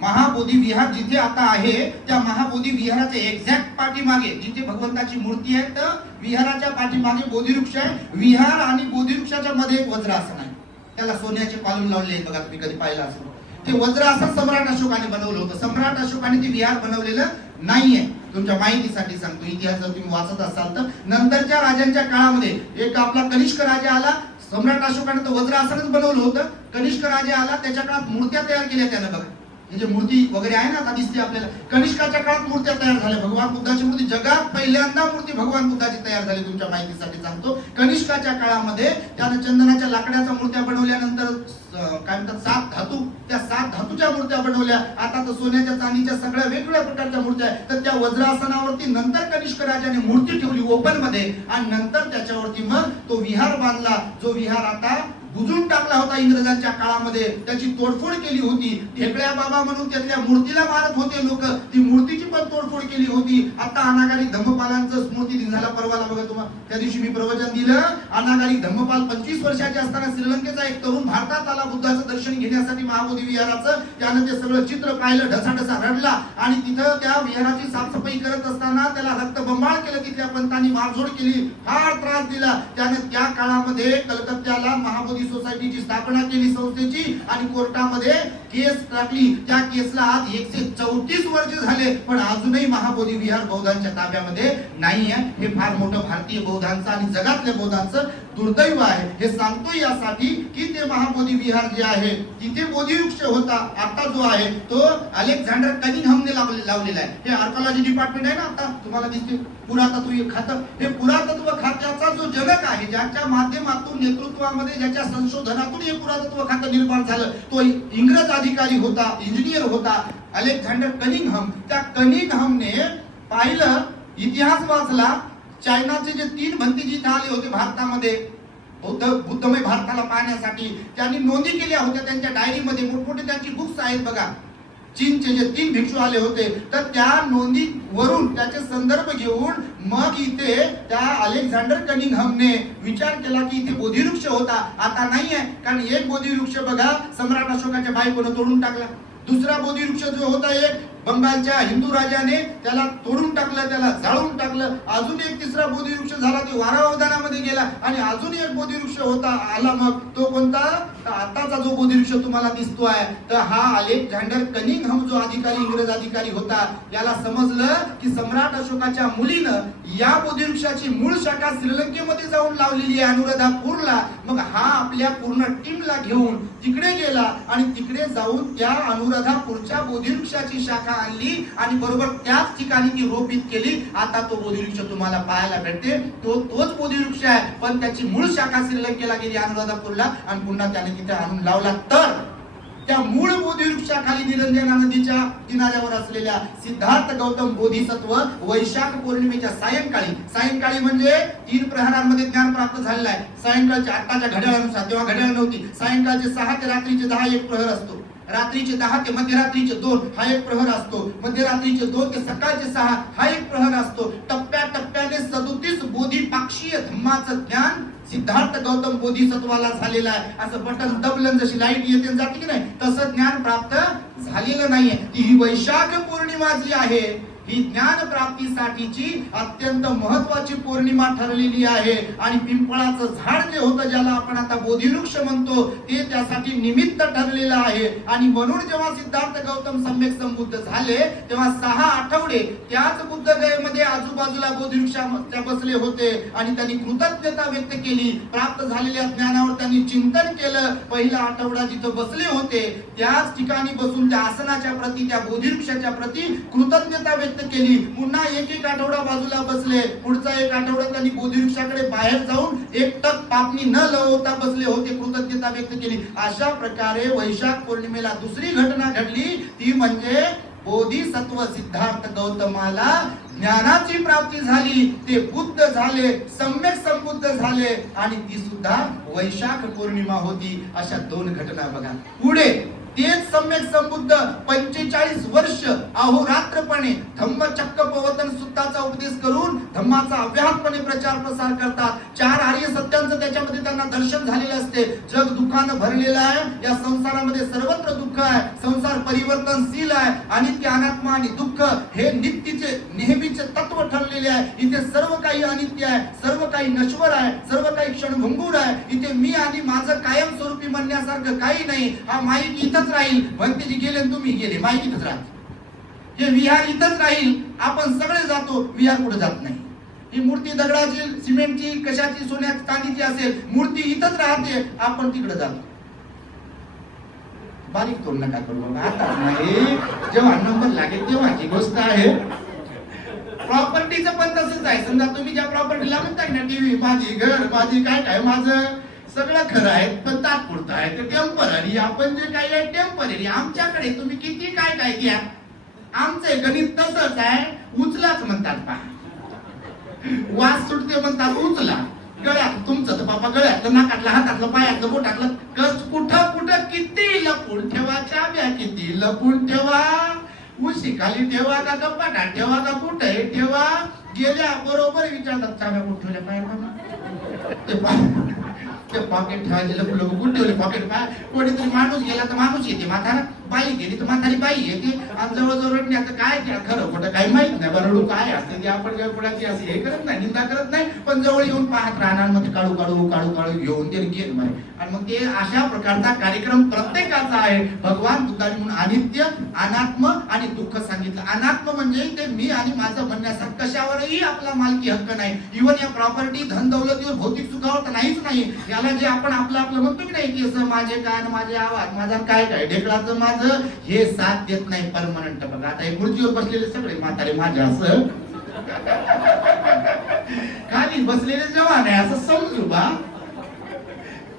महाबोधी विहार जिथे आता आहे त्या महाबोधी विहाराच्या एक्झॅक्ट पाठीमागे जिथे भगवंताची मूर्ती आहे, तर विहाराच्या पाठीमागे बोधिवृक्ष आहे. विहार आणि बोधिवृक्षाच्या मध्ये एक वज्रासन आहे, त्याला सोन्याचे कॉलम लावले आहेत बघा, तुम्ही कधी पाहिलं असेल. ते वज्रासन सम्राट अशोकाने बनवलं होतं. सम्राट अशोकाने ते विहार बनवलेलं नाहीये. तुमच्या माहितीसाठी सांगतो, इतिहास जर तुम्ही वाचत असाल तर नंतरच्या राजांच्या काळामध्ये एक आपला कनिष्क राजा आला. सम्राट अशोकाने तर वज्रासनच बनवलं होतं. कनिष्क राजा आला, त्याच्या काळात मूर्त्या तयार केल्या त्यानं बघा. हे जे मूर्ती वगैरे आहे ना आता दिसते आपल्याला, कनिष्काच्या काळात मूर्त्या तयार झाल्या. भगवान बुद्धाची मूर्ती जगात पहिल्यांदा मूर्ती भगवान बुद्धाची तयार झाली. तुमच्या माहितीसाठी सांगतो, कनिष्काच्या काळामध्ये त्यानं चंदनाच्या लाकडाच्या मूर्त्या बनवल्यानंतर काय म्हणतात 7 धातू, त्या 7 धातूच्या मूर्त्या बनवल्या. आता तर सोन्याच्या चांदीच्या सगळ्या वेगवेगळ्या प्रकारच्या मूर्त्या आहेत. तर त्या वज्रासनावरती नंतर कनिष्क राजाने मूर्ती ठेवली ओपन मध्ये, आणि नंतर त्याच्यावरती मग तो विहार बांधला. जो विहार आता बुजून टाकला होता इंग्रजांच्या काळामध्ये, त्याची तोडफोड केली होती. ढेकळ्या बाबा म्हणून त्यातल्या मूर्तीला मारत होते लोक, ती मूर्तीची पण तोडफोड केली होती. आता अनागारी धम्मपालांचं स्मृती दिन झाला परवाला बघा. तुम्हाला त्या दिवशी मी प्रवचन दिलं. अनागारी धम्मपाल 25 वर्षाचे असताना श्रीलंकेचा एक तरुण भारतात आला बुद्धाचं दर्शन घेण्यासाठी महाबोधी विहाराचं. त्यानं ते सगळं चित्र पाहिलं, ढसाढसा रडला, आणि तिथं त्या विहाराची साफसफाई करत असताना त्याला रक्तबंबाळ केलं. तिथल्या पंतांनी मारझोड केली, फार त्रास दिला. त्यानं त्या काळामध्ये कलकत्त्याला महाबोधी सोसायटीची स्थापना केली संस्थेची, आणि कोर्टामध्ये केस टाकली. त्या केसला आज 134 वर्ष झाले, पण अजूनही महाबोधी विहार बौद्धांच्या ताब्यामध्ये नाही आहे. हे फार मोठं भारतीय बौद्धांचं आणि जगातल्या बौद्धांचं दुर्दैव आहे. हे सांगतो यासाठी की ते महाबोधी विहार जे आहे तिथे बोधिवृक्ष होता. आता जो आहे तो अलेक्झांडर कनिंगहमने लावलेला आहे. हे आर्किओलॉजी डिपार्टमेंट आहे ना, आता तुम्हाला दिसते पुरातत्व खातं. हे पुरातत्व खात्याचा जो जनक आहे, ज्याच्या माध्यमातून नेतृत्वामध्ये, ज्याच्या संशोधनातून हे पुरातत्व खातं निर्माण झालं, तो इंग्रज अधिकारी होता, इंजिनियर होता, अलेक्झांडर कनिंगहम. त्या कनिंगहमने पाहिलं, इतिहास वाचला, चायनाचे जे 3 भंती जिथे आले होते भारतामध्ये बुद्धमय भारताला पाहण्यासाठी, त्यांनी नोंदी केल्या होत्या त्यांच्या डायरीमध्ये. मोठमोठे त्यांची बुक्स आहेत बघा. चीनचे जे 3 भिक्षू आले होते, तर त्या नोंदीवरून त्याचे संदर्भ घेऊन मग इथे त्या अलेक्झांडर कनिंगहमने विचार केला की इथे बोधिवृक्ष होता. आता नाही आहे, कारण एक बोधिवृक्ष बघा सम्राट अशोकाच्या बायकोनं तोडून टाकला. दुसरा बोधिवृक्ष जो होता एक बंगालच्या हिंदू राजाने त्याला तोडून टाकलं, त्याला जाळून टाकलं. अजून एक तिसरा बोधिवृक्ष झाला, ते वारावदानामध्ये गेला. आणि अजून एक बोधिवृक्ष होता आला, मग तो कोणता? तर आताचा जो बोधिवृक्ष तुम्हाला दिसतोय, तर हा अलेक्झांडर कनिंगहम जो अधिकारी, इंग्रज अधिकारी होता, याला समजलं की सम्राट अशोकाच्या मुलीनं या बोधिवृक्षाची मूळ शाखा श्रीलंकेमध्ये जाऊन लावलेली आहे, अनुराधापूरला. मग हा आपल्या पूर्ण टीमला घेऊन तिकडे गेला, आणि तिकडे जाऊन त्या अनुराधापूरच्या बोधिवृक्षाची शाखा आणली, आणि बरोबर त्याच ठिकाणी ती रोपित केली. आता तो बोधिवृक्ष तुम्हाला पाहायला भेटते. तोच बोधिवृक्ष आहे, पण त्याची मूळ शाखा श्रीलंकेला गेली, अनुराधापूरला, आणि पुन्हा त्याने तिथे आणून लावला. तर त्या मूळ बोधिवृक्षाखाली निरंजना नदीच्या किनाऱ्यावर असलेल्या सिद्धार्थ गौतम बोधिसत्व वैशाख पौर्णिमेच्या सायंकाळी म्हणजे 3 प्रहरांमध्ये ज्ञान प्राप्त झालेलं आहे. सायंकाळच्या आताच्या घड्याळानुसार, तेव्हा घड्याळ नव्हती, सायंकाळचे 6 ते रात्रीचे 10 एक प्रहर असतो. रात्रीचे 10 ते मध्यरात्रीचे 2 हा एक प्रहर असतो. मध्यरात्रीचे 2 ते सकाळचे 6 हा एक प्रहर असतो. टप्प्याटप्प्याने 37 बोधिपाक्षीय धम्माचं ज्ञान सिद्धार्थ गौतम बोधिसत्वाला झालेला आहे. असं बटन दबलं जशी लाईट येते जाते की नाही, तसं ज्ञान प्राप्त झालेलं नाहीये. ही वैशाख पौर्णिमा जी आहे ही ज्ञान प्राप्तीसाठीची अत्यंत महत्वाची पौर्णिमा ठरलेली आहे. आणि पिंपळाचं झाड जे होतं ज्याला आपण आता बोधिवृक्ष म्हणतो ते त्यासाठी निमित्त ठरलेलं आहे. आणि म्हणून जेव्हा सिद्धार्थ गौतम सम्यक संबुद्ध झाले तेव्हा 6 आठवडे त्याच बुद्धगयेमध्ये आजूबाजूला बोधिवृक्षाच्या बसले होते आणि त्यांनी कृतज्ञता व्यक्त केली. प्राप्त झालेल्या ज्ञानावर त्यांनी चिंतन केलं. पहिला आठवडा जिथं बसले होते त्याच ठिकाणी बसून त्या आसनाच्या प्रती त्या बोधिवृक्षाच्या प्रती कृतज्ञता व्यक्त केली. पुन्हा एक आठवडा बाजूला बसले. पुढचा एक आठवडा त्यांनी बोधिवृक्षाकडे बाहेर जाऊन एकटक पापणी न लवता बसले होते, कृतज्ञता व्यक्त केली. अशा प्रकारे वैशाख पौर्णिमेला दुसरी घटना घडली ती म्हणजे बोधिसत्व सिद्धार्थ गौतमाला ज्ञानाची प्राप्ती झाली. ते बुद्ध झाले, सम्यक संबुद्ध झाले आणि ती सुद्धा वैशाख पौर्णिमा होती. अशा 2 घटना बघा. पुढे तेच सम्यक संबुद्ध 45 वर्ष अहोरात्रपणे धम्मचक्क प्रवर्तन सूत्राचा उपदेश करून धम्माचा अव्याहतपणे प्रचार प्रसार करतात. 4 आर्य सत्यांचं त्याच्यामध्ये त्यांना दर्शन झालेलं असते. जग दुःखानं भरलेलं आहे. या संसारामध्ये सर्वत्र दुःख आहे. संसार परिवर्तनशील आहे. अनित्य, अनात्मा आणि दुःख हे नित्यचे नेहमीचे तत्व ठरलेले आहे. इथे सर्व काही अनित्य आहे, सर्व काही नश्वर आहे, सर्व काही क्षणभंगूर आहे. इथे मी आणि माझं कायमस्वरूपी म्हणण्यासारखं काही नाही. हा माईक इथंच राहील, भक्तीजी गेले तुम्ही गेले, माईक इथंच राहते. हे विहार इथंच राहील, आपण सगळे जातो, विहार कुठे जात नाही. ही मूर्ती दगडाची, सिमेंटची, कशाची, सोन्याची, चांदीची असेल, मूर्ती इथंच राहते, आपण तिकडे जातो. बारीक तोड नका करू बाबा, आता नाही, जेव्हा नंबर लागेल तेव्हाची गोष्ट आहे. प्रॉपर्टीचं पण तसंच आहे. समजा तुम्ही ज्या प्रॉपर्टीला म्हणताय ना, टीव्ही माझी, घर माझी, काय काय माझं, सगळं खरं आहे पण तात्पुरतं आहे, ते टेम्पररी. आपण जे काही आहे टेम्पररी. आमच्याकडे तुम्ही किती काय काय घ्या, आमचे गणित तसंच आहे. उचलाच म्हणतात पहा, वास सुटते म्हणतात उचला. गळ्यात तुमचं तर बाबा गळ्यातलं, नाकातलं, हातातलं, पायातलं, बोटातलं कस कुठं कुठं किती लपून ठेवा, चाव्या किती लपून ठेवा, उशी खाली ठेवा का कपाटात ठेवा का कुठे ठेवा. गेल्या बरोबर विचारतात चाव्या कुठे ठेवल्या, ते पॉकेट ठेवायचे लपू लपू कुठे ठेवले पॉकेट. कोणीतरी माणूस गेला तर माणूस येते, म्हातारा बाई गेली तर म्हातारी बाई येते. आणि जवळजवळ रडण्याचं काय त्या खरं खोटं काही माहित नाही. बरडू काय असते ते आपण काय कुणाची असे हे करत नाही, निंदा करत नाही, पण जवळ येऊन पाहत राहणार. मग ते काढू काढू काढू काढू घेऊन ते गेल मारे. आणि मग ते अशा प्रकारचा कार्यक्रम प्रत्येकाचा आहे. भगवान बुद्धांनी म्हणून अनित्य, अनात्म आणि दुःख सांगितलं. अनात्म म्हणजे ते मी आणि माझं म्हणण्यासारखं कशावरही आपला मालकी हक्क नाही. इव्हन या प्रॉपर्टी, धन दौलतीवर, भौतिक सुखावर तर नाहीच नाही. याला जे आपण आपलं आपलं म्हणतो की नाही, केस माझे, कान माझे, आवाज माझा, काय काय ढेकळाचं माझं, हे साथ देत नाही परमनंट. बघा आता एक खुर्चीवर बसलेले सगळे म्हातारे माझे असं खाली बसलेले जवान आहे असं समजू बा.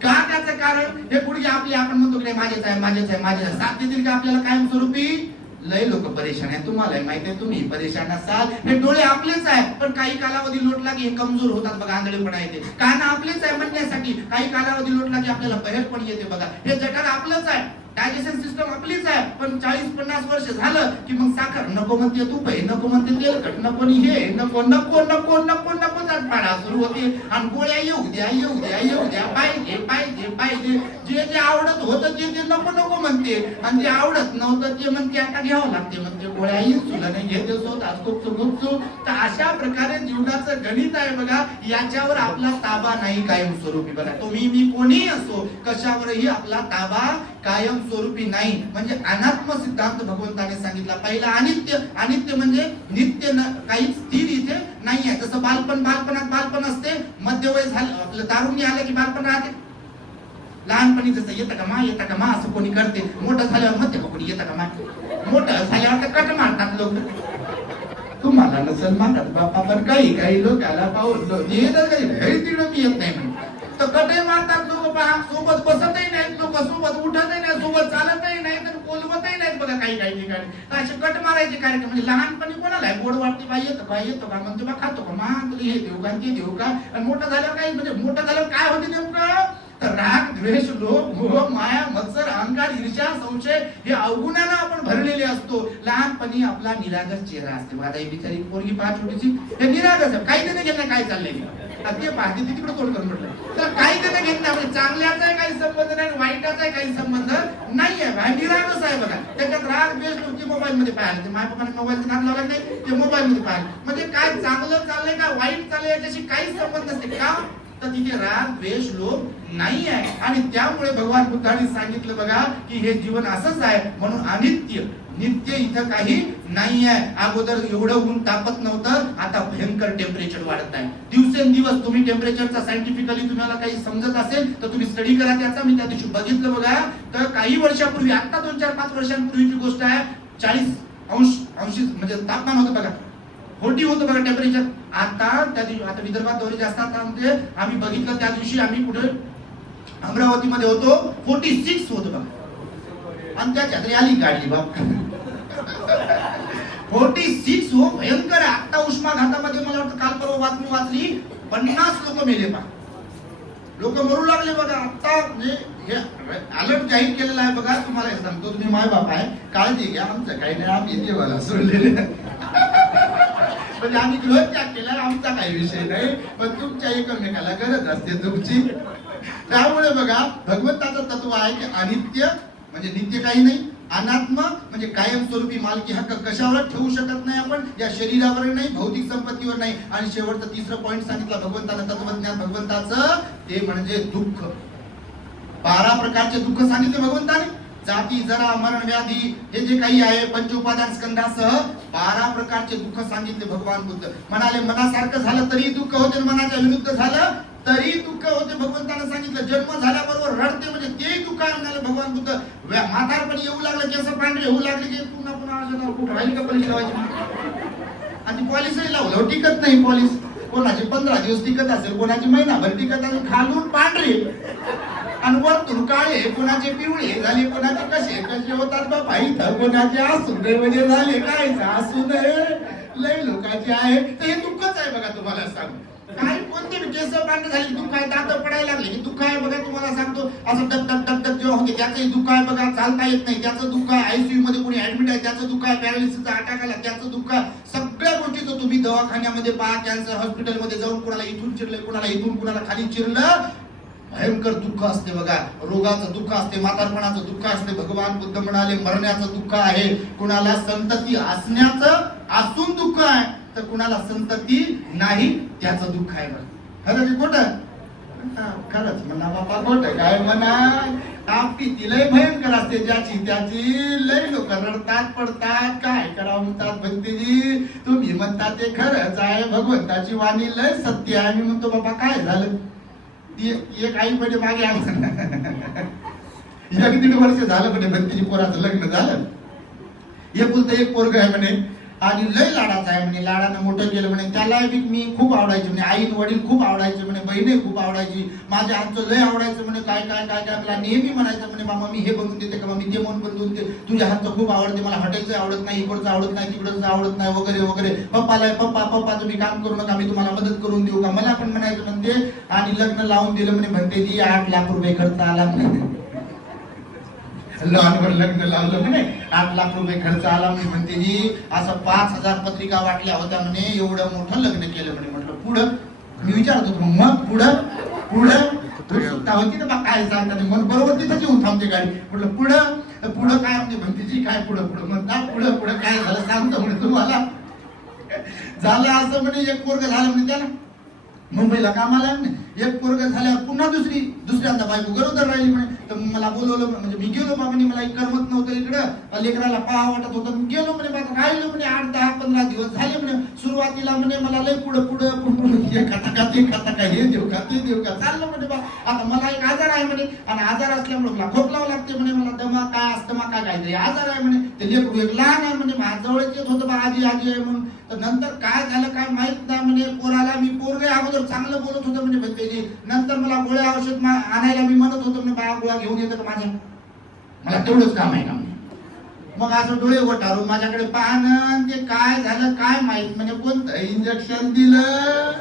का त्याचं कारण हे गुडघे आपले, आपण म्हणतो की नाही माझेच आहे, माझेच आहे, माझेच आहे, साथ देतील का आपल्याला कायमस्वरूपी. लय लोक परेशान आहे, तुम्हाला माहिती आहे, तुम्ही परेशान असाल. हे डोळे आपलेच आहे पण काही कालावधी लोटला की हे कमजोर होतात बघा, आंधळेपणा येते. कान आपलेच आहे म्हणण्यासाठी काही कालावधी लोटला की आपल्याला बहेर पण येते बघा. हे जठर आपलंच आहे, डायजेशन सिस्टम आपलीच आहे, पण 40-50 वर्ष झालं की मग साखर नको म्हणते, तूप आहे नको म्हणते, तेलकट नको, हे नको नको नको नको नको पाडा सुरू होते. आणि गोळ्या येऊ द्या येऊ द्या येऊ द्या, पाहिजे पाहिजे पाहिजे. जे जे आवडत होतं ते नको नको म्हणते, आणि जे आवडत नव्हतं ते म्हणते आता घ्यावं लागते म्हणते. गोळ्या तुला नाही घेते स्वतः गुपचूप. तर अशा प्रकारे जीवनाचं गणित आहे बघा. याच्यावर आपला ताबा नाही कायमस्वरूपी. बघा तुम्ही मी कोणीही असो, कशावरही आपला ताबा कायम स्वरूपी नाही. म्हणजे अनात्म सिद्धांत भगवंताने सांगितला. पहिला अनित्य. अनित्य म्हणजे नित्य काही स्थिर इथे नाही आहे. जसं बालपणात बालपण असते, मध्यवय झालं आपलं तारुण्य आलं की बालपण राहते. लहानपणी जसं येतं का मा असं कोणी करते, मोठं झाल्यावर म्हणते का कोणी येतं का मा. मोठं झाल्यावर तर कट मारतात लोक. तुम्हाला नसेल मारतात बापा, पण काही लोकाला पाहून तिकडं मी येत नाही म्हणून तर कटे मारतात लोक. पहा सोबत बसतही नाहीत लोक, सोबत उठतही नाही, सोबत चालतही नाही, तर बोलवतही नाहीत बघा काही ठिकाणी. तर असे कट मारायचे कार्यक्रम. म्हणजे लहानपणी कोणाला गोड वाटते, बाई येतो का म्हणतो बा, खातो का मा, तुला हे देऊ का ते देऊ का. आणि मोठं झाल्यावर काही म्हणजे मोठं झाल्यावर काय होते नेमकं, तर राग, द्वेष, लोभ, मोह, माया, मत्सर, अहंकार, ईर्ष्या, संशय हे अवगुणानं आपण भरलेले असतो. लहानपणी आपला निरागस चेहरा असते. आता ही बिचारी पोरगी 5 छोटीची हे निरागस आहे, काही नाही गेलं काय चाललंय ते पाहते, ते तिकडे तोड करून म्हटलं तर काही जण घेत नाही म्हणजे चांगल्याचा काही संबंध नाही वाईटाचा काही संबंध नाहीये भाई निरागस आहे बघा त्याच्यात राग द्वेष नव्हती मोबाईल मध्ये पाहायला ते माझ्या पप्पाने मोबाईलचं नाद लावला नाही ते मोबाईल मध्ये पाहायला म्हणजे काय चांगलं चाललंय का वाईट चाललंय याच्याशी काही संबंध नसते का तर तिथे राग द्वेष लोभ नाही आहे आणि त्यामुळे भगवान बुद्धांनी सांगितलं बघा की हे जीवन असंच आहे म्हणून अनित्य नित्य इथं काही नाही आहे अगोदर एवढं ऊन तापत नव्हतं आता भयंकर टेम्परेचर वाढत आहे दिवसेंदिवस तुम्ही टेम्परेचरचा सायंटिफिकली तुम्हाला काही समजत असेल तर तुम्ही स्टडी करा त्याचा मी त्या दिवशी बघितलं बघा तर काही वर्षापूर्वी आता 2-4-5 वर्षांपूर्वीची गोष्ट आहे 40 अंश म्हणजे तापमान होतं बघा 40 होतं बघा टेम्परेचर आता त्या दिवशी आता विदर्भात दौरे जास्त आता म्हणजे आम्ही बघितलं त्या दिवशी आम्ही कुठे अमरावतीमध्ये होतो 46 होतं बघा आणि त्या छत्री आली काढली बाप 46 हो भयंकर आहे आता उष्माघातामध्ये मला वाटतं काल परवा बातमी वाचली 50 लोक मेले पा लोक मरू लागले बघा आता म्हणजे हे अलर्ट जाहीर केलेला आहे बघा तुम्हाला हे सांगतो तुम्ही माय बाप आहे काळजी घ्या आमचं काही नाही आम्ही देवाला सोडलेले म्हणजे आम्ही गृह त्याग केला आमचा काही विषय नाही पण तुमच्या एकमेकाला गरज असते तुमची त्यामुळे बघा भगवंताचं तत्व आहे की अनित्य म्हणजे नित्य काही नाही अनात्म म्हणजे कायमस्वरूपी मालकी हक्क कशावर ठेवू शकत नाही आपण या शरीरावर नाही भौतिक संपत्तीवर नाही आणि शेवटचं तिसरं पॉइंट सांगितलं भगवंतानं तत्वज्ञान भगवंताचं ते म्हणजे दुःख 12 प्रकारचे दुःख सांगितले भगवंताने जाती जरा मरण व्याधी हे जे काही आहे पंचउपादान स्कंधासह 12 प्रकारचे दुःख सांगितले भगवान बुद्ध म्हणाले मनासारखं झालं तरी दुःख होते मनाच्या विरुद्ध झालं तरी दुःख होते भगवंतानं सांगितलं जन्म झाल्याबरोबर रडते म्हणजे तेही दुःख आहे म्हणाले भगवान बुद्ध म्हातारपणी येऊ लागलं केस पांढरे होऊ लागले की पुन्हा पुन्हा खूप राहील का पॉलिश लावायची आणि पॉलिसही लावलं टिकत नाही पॉलिस कोणाची 15 दिवस टिकत असेल कोणाची महिनाभर टिकत असेल खालून पांढरे आणि वरतून काळे कोणाचे पिवळे झाले कोणाचे कसे होतात बाबा इथं कोणाचे आसुंदे म्हणजे झाले काय आसुंदे लय लोकांचे आहे तर हे दुःखच आहे बघा तुम्हाला सांगू काय कोणते केस पांढरे झाले दुःख आहे दात पडायला लागले की दुःख आहे बघा तुम्हाला सांगतो असं डक डक डक डक जेव्हा होते त्याचंही दुःख आहे बघा चालता येत नाही त्याचं दुःख आहे आयसीयू मध्ये कोणी ऍडमिट आहे त्याचं दुःख आहे पॅरालिसिसचा अटॅक आला त्याचं दुःख आहे सगळ्या गोष्टीचं तुम्ही दवाखान्यामध्ये पहा कॅन्सर हॉस्पिटलमध्ये जाऊन कोणाला इथून चिरले कोणाला इथून कोणाला खाली चिरलं भयंकर दुःख असते बघा रोगाचं दुःख असते म्हातारपणाचं दुःख असते भगवान बुद्ध म्हणाले मरण्याचं दुःख आहे कुणाला संतती असण्याचं असून दुःख आहे तर कुणाला संतती नाही त्याचं दुःख आहे खरं की खोटं खरंच म्हणा बाबा खोटं काय म्हणा आपली ती लय भयंकर असते ज्याची त्याची लय लोक रडतात पडतात काय करावं म्हणतात भक्तीजी तुम्ही म्हणता ते खरंच आहे भगवंताची वाणी लय सत्य आहे मी म्हणतो बाबा काय झालं एक आई म्हणजे मागे आलं 1-1.5 वर्ष झालं म्हणजे भक्तीची पोराचं लग्न झालं एकुलतं एक पोरग आहे म्हणे आणि लय लाडाचा आहे म्हणे लाडानं मोठं केलं म्हणे त्याला मी खूप आवडायचे म्हणे आई वडील खूप आवडायचे म्हणे बहिणी खूप आवडायची माझ्या हातचं लय आवडायचं म्हणे काय काय काय काय मला नेहमी म्हणायचं म्हणे मामा मी हे बनवून देते का मी ते बनवून देते तुझ्या हातचं खूप आवडते मला हॉटेलचं आवडत नाही इकडचं आवडत नाही तिकडचं आवडत नाही वगैरे वगैरे पप्पाला पप्पा तुम्ही काम करू नका मी तुम्हाला मदत करून देऊ का मला पण म्हणायचं म्हणते आणि लग्न लावून दिलं म्हणे म्हणते ती 8 लाख रुपये खर्च आला म्हणे लहानवर लग्न लावलं म्हणे 8 लाख रुपये खर्च आला म्हणे म्हणते जी असं 5000 पत्रिका वाटल्या होत्या म्हणे एवढं मोठं लग्न केलं म्हणे म्हटलं पुढं मी विचारतो मग पुढं होती ना काय सांगता मग बरोबर तिथंच येऊन थांबते गाडी म्हटलं पुढं काय म्हणते जी काय पुढं म्हणतात पुढं काय झालं सांगतो म्हणे तुम्हाला झालं असं म्हणे एक पोरग झालं म्हणे त्याला मुंबईला कामाला एक पोरग झाल्यावर पुन्हा दुसऱ्यांदा बायको गरोदर राहिली म्हणे तर मला बोलवलं म्हणजे मी गेलो बाबांनी मला करमत नव्हतं इकडं लेकराला पाहा वाटत होतं गेलो म्हणे राहिलो म्हणे 8-10-15 दिवस झाले म्हणे सुरुवातीला म्हणे मला लय पुढं हे खाता हे देऊ का चाललं म्हणे बा आता मला एक आजार आहे म्हणे आणि आजार असल्यामुळे मला खोकलावं लागते म्हणे मला दमा काय अस्थमा काय आजार आहे म्हणे ते लेकरू एक लहान आहे म्हणे माझ्या जवळच येत होतं बा आजी आहे म्हणून तर नंतर काय झालं काय माहित नाही म्हणे पोराला मी पोरगे अगोदर चांगलं बोलत होतं म्हणे भक्तीजी नंतर मला गोळ्या औषध आणायला मी म्हणत होतो म्हणे बाया गोळ्या घेऊन येतात माझ्या मला तेवढंच काम आहे ना मग असं डोळे वटारून माझ्याकडे पाहणं ते काय झालं काय माहित म्हणजे कोणतं इंजेक्शन दिलं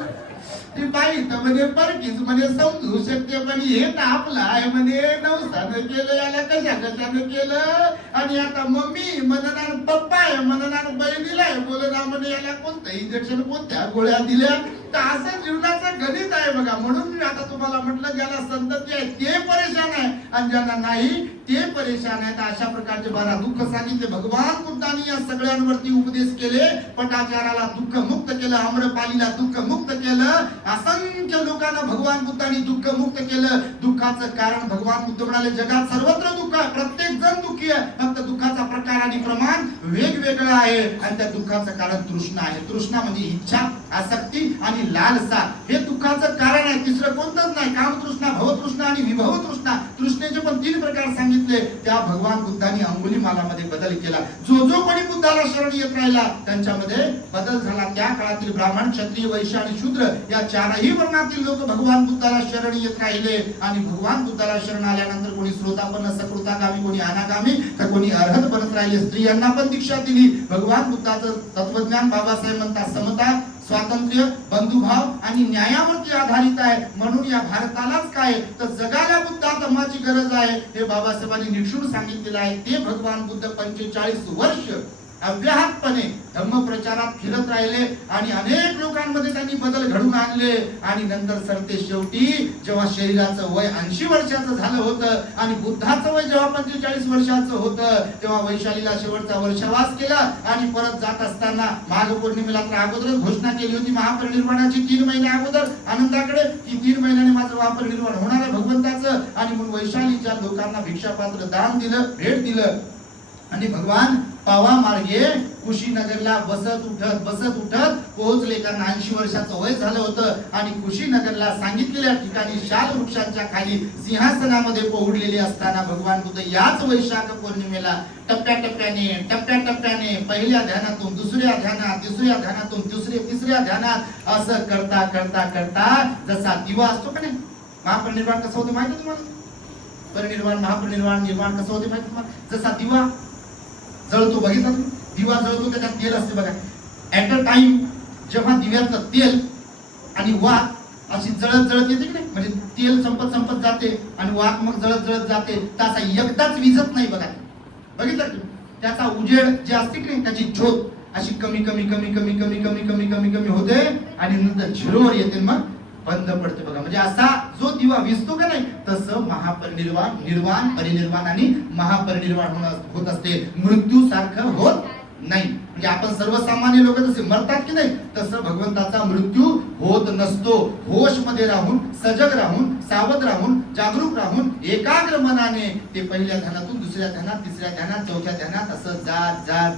ती बाई तर म्हणे परकीच म्हणे समजू शकते पण हे तर आपलं आहे म्हणे नवसानं केलं याला कशानं केलं आणि आता मम्मी म्हणणार पप्पा आहे म्हणणार बहिणीला आहे बोलणार म्हणे याला कोणतं इंजेक्शन कोणत्या गोळ्या दिल्या तर असं जीवनाचं गणित आहे बघा. म्हणून मी आता तुम्हाला म्हटलं ज्याला संतती आहे ते परेशान आहे आणि ज्यांना नाही ते परेशान आहेत. अशा प्रकारचे 12 दुःख सांगितले भगवान बुद्धांनी या सगळ्यांवरती उपदेश केले. पटाचाराला दुःख मुक्त केलं, आम्रपालीला दुःख मुक्त केलं, असंख्य लोकांना भगवान बुद्धांनी दुःख मुक्त केलं. दुःखाचं कारण भगवान बुद्ध म्हणाले जगात सर्वत्र दुःख आहे, प्रत्येक जण दुःखी आहे, फक्त दुःखाचा प्रकार आणि प्रमाण वेगवेगळं आहे आणि त्या दुःखाचं कारण तृष्णा आहे. तृष्णा म्हणजे इच्छा, आसक्ती आणि लालसा हे दुःखाचं कारण आहे. तिसरं कोणतंच नाही. कामतृष्णा, भवतृष्णा आणि विभवतृष्णा. तृष्णेचे पण 3 प्रकार सांगितले. त्या भगवान बुद्धांनी अंगुलीमालामध्ये बदल केला. जो जो कोणी बुद्धाला शरण येत राहिला त्यांच्यामध्ये बदल झाला. त्या काळातील ब्राह्मण, क्षत्रिय, वैश्य आणि शूद्र या 4ही वर्णातील लोक भगवान बुद्धाला शरण येत राहिले आणि भगवान बुद्धाला शरण आल्यानंतर कोणी श्रोतापन्न, सकृतागामी, कोणी अनागामी तर कोणी अर्हत बनत राहिले. स्त्रियांना पण दीक्षा दिली. भगवान बुद्धाचं तत्वज्ञान बाबासाहेब म्हणतात समता, स्वातंत्र्य, बंधुभाव आणि न्यायावरती आधारित आहे. म्हणून या भारतालाच काय तर जगाला बुद्धा धर्माची गरज आहे हे बाबासाहेबांनी निक्षून सांगितलेलं आहे. ते भगवान बुद्ध 45 वर्ष अव्याहतपणे धम्म प्रचारात फिरत राहिले आणि अनेक लोकांमध्ये त्यांनी बदल घडवून आणले आणि नंतर सरते शेवटी जेव्हा शरीराचं वय 80 वर्षाचं झालं होतं आणि बुद्धाचं वय जेव्हा 45 वर्षाचं होतं तेव्हा वैशालीला शेवटचा वर्षवास केला आणि परत जात असताना माघ पौर्णिमेला तर अगोदरच घोषणा केली होती महापरिनिर्वाणाची 3 महिने अगोदर आनंदाकडे की 3 महिन्याने माझं महापरिनिर्वाण होणार आहे भगवंताचं. आणि म्हणून वैशालीच्या लोकांना भिक्षापात्र दान दिलं, भेट दिलं आणि भगवान पावा मार्गे कुशीनगरला बसत उठत पोहोचले. कारण 80 वर्षाचं वय झालं होतं आणि कुशीनगरला सांगितलेल्या ठिकाणी शाल वृक्षांच्या खाली सिंहासनामध्ये पोहडलेले असताना भगवान बुद्ध याच वैशाख पौर्णिमेला टप्प्याटप्प्याने पहिल्या ध्यानातून दुसऱ्या ध्यानात, तिसऱ्या ध्यानातून तिसऱ्या ध्यानात असं करता करता करता जसा दिवा असतो का नाही, महापरिनिर्वाण कसं होतं माहिती तुम्हाला? परिनिर्वाण, महापरिनिर्वाण, निर्वाण कसं होते माहिती तुम्हाला? जसा दिवा जळतो, बघितला तुम्ही? दिवा जळतो त्याच्यात तेल असते बघा. ऍट अ टाइम जेव्हा दिव्यातलं तेल आणि वात अशी जळत येते की नाही, म्हणजे तेल संपत जाते आणि वात मग जळत जाते, तसा एकदाच विझत नाही बघा. बघितलं तुम्ही? त्याचा उजेड जे असते की नाही त्याची ज्योत अशी कमी होते आणि नंतर झिरोवर येते मग बंद पडते बघा. म्हणजे असा जो दिवा विजतो का नाही तसं महापरिनिर्वाण, निर्वाण, परिनिर्वाण आणि महापरिनिर्वाण होत असते. मृत्यू सारखं होत नाही. म्हणजे आपण सर्वसामान्य लोक जसे मरतात की नाही तसं भगवंताचा मृत्यू होत नसतो. होश मध्ये राहून, सजग राहून, सावध राहून, जागरूक राहून एकाग्र मनाने ते पहिल्या ध्यानातून दुसऱ्या ध्यानात, तिसऱ्या ध्यानात, चौथ्या ध्यानात असं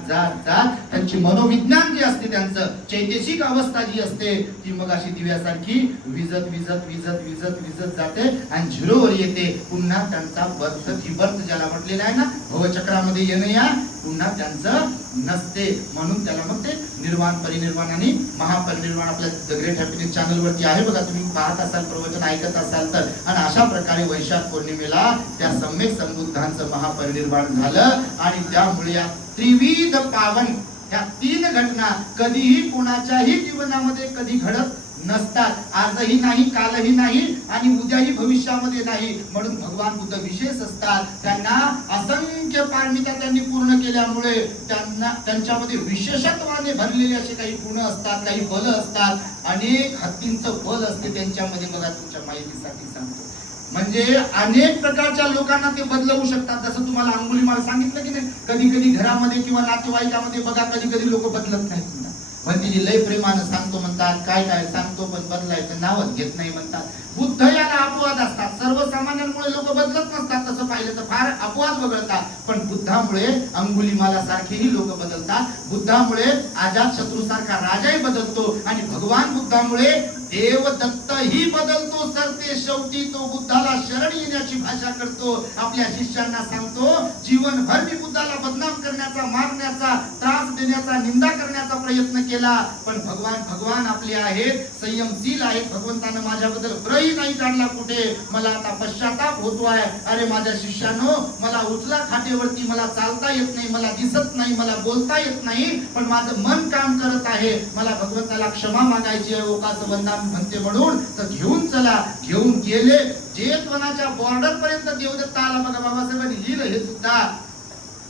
जात त्यांची मनोविज्ञान जे असते, त्यांचं चैतसिक अवस्था जी असते ती मग अशी दिव्यासारखी विजत जाते आणि झिरोवर येते. पुन्हा त्यांचा बर्थ ज्याला म्हटलेला आहे ना भवचक्रामध्ये येणं या पुन्हा त्यांचं नसते. म्हणून त्याला मग ते निर्वाण, परिनिर्वाण आणि महापरिनिर्वाण आपल्या द ग्रेट हॅपीनेस चॅनल वरती आहे बघा. तुम्ही पाहत असाल, प्रवचन ऐकत असाल तर. आणि अशा प्रकारे वैशाख पौर्णिमेला त्या सम्यक संबुद्धांचं महापरिनिर्वाण झालं आणि त्यामुळे या त्रिविध पावन ह्या 3 घटना कधीही कोणाच्याही जीवनामध्ये कधी घडत नसतात. आजही नाही, कालही नाही आणि उद्याही भविष्यामध्ये नाही. म्हणून भगवान बुद्ध विशेष असतात. त्यांना असंख्य पारमिता त्यांनी पूर्ण केल्यामुळे त्यांच्यामध्ये विशेषत्वाने भरलेले असे काही गुण असतात, काही बल असतात, अनेक हत्तींचं बल असते त्यांच्यामध्ये. बघा तुमच्या माहितीसाठी सांगतो, म्हणजे अनेक प्रकारच्या लोकांना ते बदलवू शकतात. जसं तुम्हाला अंगुलीमाल सांगितलं की नाही, कधी घरामध्ये किंवा नातेवाईकामध्ये बघा कधी लोक बदलत नाहीत. पण तिची लय प्रेमानं सांगतो म्हणतात, काय सांगतो पण बदलायचं नावच घेत नाही म्हणतात. बुद्ध याला अपवाद असतात. सर्वसामान्यांमुळे लोक बदलत नसतात. तसं पाहिलं तर फार अपवाद वगळतात. पण बुद्धामुळे अंगुलीमाला सारखेही लोक बदलतात. बुद्धामुळे अजातशत्रू सारखा राजाही बदलतो आणि भगवान बुद्धामुळे देवदत्त ही बदलतो. सरते शेवटी तो बुद्धाला शरण येण्याची भाषा करतो. आपल्या शिष्यांना सांगतो, जीवनभर मी बुद्धाला बदनाम करण्याचा, मारण्याचा, त्रास देण्याचा, निंदा करण्याचा प्रयत्न केला, पण भगवान आपले आहेत, संयमशील आहेत. भगवंतानं माझ्याबद्दल प्रही नाही काढला कुठे. मला आता पश्चाताप होतोय. अरे माझ्या शिष्यानो, मला उचला खाटेवरती, मला चालता येत नाही, मला दिसत नाही, मला बोलता येत नाही, पण माझं मन काम करत आहे. मला भगवंताला क्षमा मागायची आहे. ओकाचं वंदन भगवान म्हणते म्हणून तर घेऊन चला. घेऊन गेले. जेतवनाच्या बॉर्डर पर्यंत देवदत्त आला. बघा बाबासाहेबांनी लिहिलं हे सुद्धा.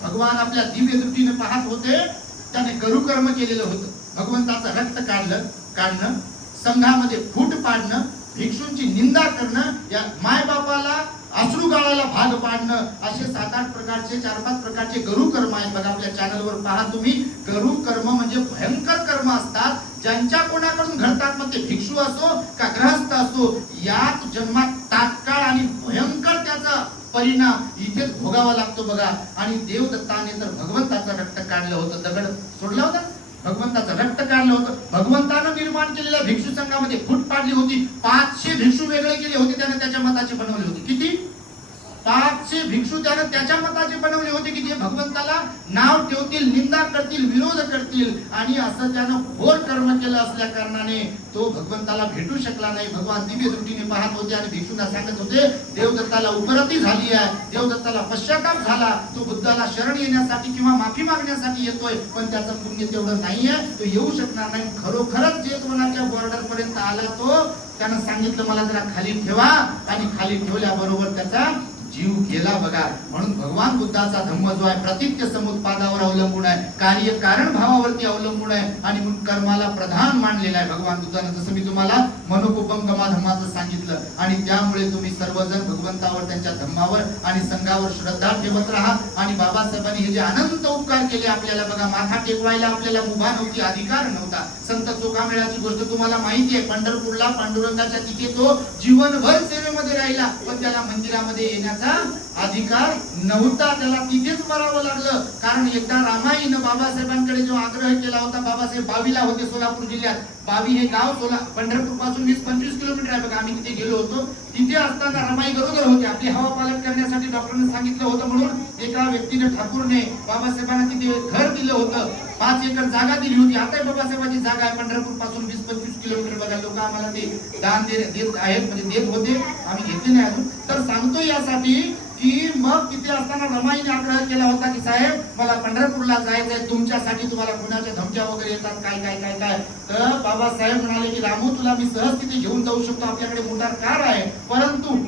भगवान आपल्या दिव्य दृष्टीने पाहत होते. त्याने गरुकर्म केलेलं होतं. भगवंताचं रक्त काढणं, संघामध्ये फूट पाडणं, भिक्षूंची निंदा करणं, या मायबापाला अश्रू गाळायला भाग पाडणं, असे 7-8 प्रकारचे 4-5 प्रकारचे गरुकर्म आहेत. बघा आपल्या चॅनलवर पहा तुम्ही. गरुकर्म म्हणजे भयंकर कर्म असतात. ज्यांच्या कोणाकडून घडतात, मग ते भिक्षू असो का ग्रहस्थ असो, याच जन्मात तात्काळ आणि भयंकर त्याचा परिणाम इथेच भोगावा लागतो. बघा. आणि देवदत्ताने तर भगवंताचं रक्त काढलं होतं. दगड सोडला होता, भगवंताचं रक्त काढलं होतं. भगवंतानं निर्माण केलेल्या भिक्षू संघामध्ये फूट पाडली होती. 500 भिक्षू वेगळे केले होते. त्याने त्याच्या मताचे बनवले होते. किती? 500 भिक्षू त्याने त्याच्या मताचे बनवले होते की जे भगवंताला नाव ठेवतील, निंदा करतील, विरोध करतील. आणि असं त्यानं घोर कर्म केलं असल्या कारणाने तो भगवंताला भेटू शकला नाही. भगवान दिव्य दृष्टीने पाहत होते आणि भिक्षूंना सांगत होते देवदत्ताला उपरती झाली आहे, देवदत्ताला पश्चाताप झाला, तो बुद्धाला शरण येण्यासाठी किंवा माफी मागण्यासाठी येतोय, पण त्याचं पुण्य तेवढं नाहीये, तो येऊ शकणार नाही. खरोखरच जेतवनाच्या बॉर्डर पर्यंत आला तो. त्यानं सांगितलं मला जरा खाली ठेवा, आणि खाली ठेवल्याबरोबर त्याचा जीव गेला. बघा. म्हणून भगवान बुद्धाचा धम्म जो आहे प्रतित्य समुत्पादावर अवलंबून आहे, कार्य कारण भावावरती अवलंबून आहे, आणि म्हणून कर्माला प्रधान मानलेला आहे भगवान बुद्धाने. जसं मी तुम्हाला मनोकुपंगमा धम्माचं सांगितलं. आणि त्यामुळे तुम्ही सर्वजण भगवंतावर, त्यांच्या धम्मावर आणि संघावर श्रद्धा ठेवत राहा. आणि बाबासाहेबांनी हे जे अनंत उपकार केले आपल्याला, बघा, माथा टेकवायला आपल्याला मुभा नव्हती, अधिकार नव्हता. संत चोखामेळाची गोष्ट तुम्हाला माहिती आहे. पंढरपूरला पांडुरंगाच्या तिथे तो जीवनभर सेवेमध्ये राहिला, पण त्याला मंदिरामध्ये येण्याचा अधिकार नव्हता. त्याला तिथेच मरावं लागलं. कारण एकदा रामाईनं बाबासाहेबांकडे जो आग्रह केला होता, बाबासाहेब बावीला होते सोलापूर जिल्ह्यात. बावी हे गाव पंढरपूर पासून 20-25 किलोमीटर आहे. बघा. आम्ही तिथे गेलो होतो. तिथे असताना रमाई गरोदर होते. आपली हवा पालन करण्यासाठी डॉक्टरांनी सांगितलं होतं, म्हणून एका व्यक्तीने, ठाकूरने बाबासाहेबांना तिथे घर दिलं होतं. 5 एकर जागा दिली होती. आता बाबासाहेबांची जागा आहे पंढरपूर पासून 20-25 किलोमीटर. बघा. लोक आम्हाला ते दान देत आहेत, म्हणजे देत होते, आम्ही घेतले नाही अजून. तर सांगतो यासाठी की मग तिथे असताना रमाईने आग्रह केला होता की साहेब मला पंढरपूरला जायचंय, तुमच्यासाठी तुम्हाला कुणाच्या धमक्या वगैरे येतात काय काय काय काय. तर बाबासाहेब म्हणाले की रामू तुला मी सहज तिथे घेऊन जाऊ शकतो, आपल्याकडे मोटार कार आहे, परंतु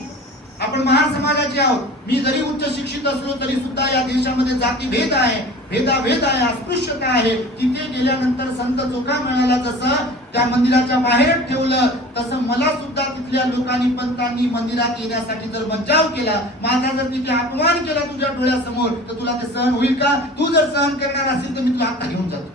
आपण महान समाजाचे आहोत. मी जरी उच्च शिक्षित असलो तरी सुद्धा या देशामध्ये जातीभेद आहे, भेदाभेद आहे, अस्पृश्यता आहे. तिथे गेल्यानंतर संत चोखामेळ्याला जसं त्या मंदिराच्या बाहेर ठेवलं, तसं मला सुद्धा तिथल्या लोकांनी, पंतांनी मंदिरात येण्यासाठी जर बचाव केला, माझा जर तिथे अपमान केला तुझ्या डोळ्यासमोर, तर तुला ते सहन होईल का? तू जर सहन करणार असेल तर मी तुला आता घेऊन जातो.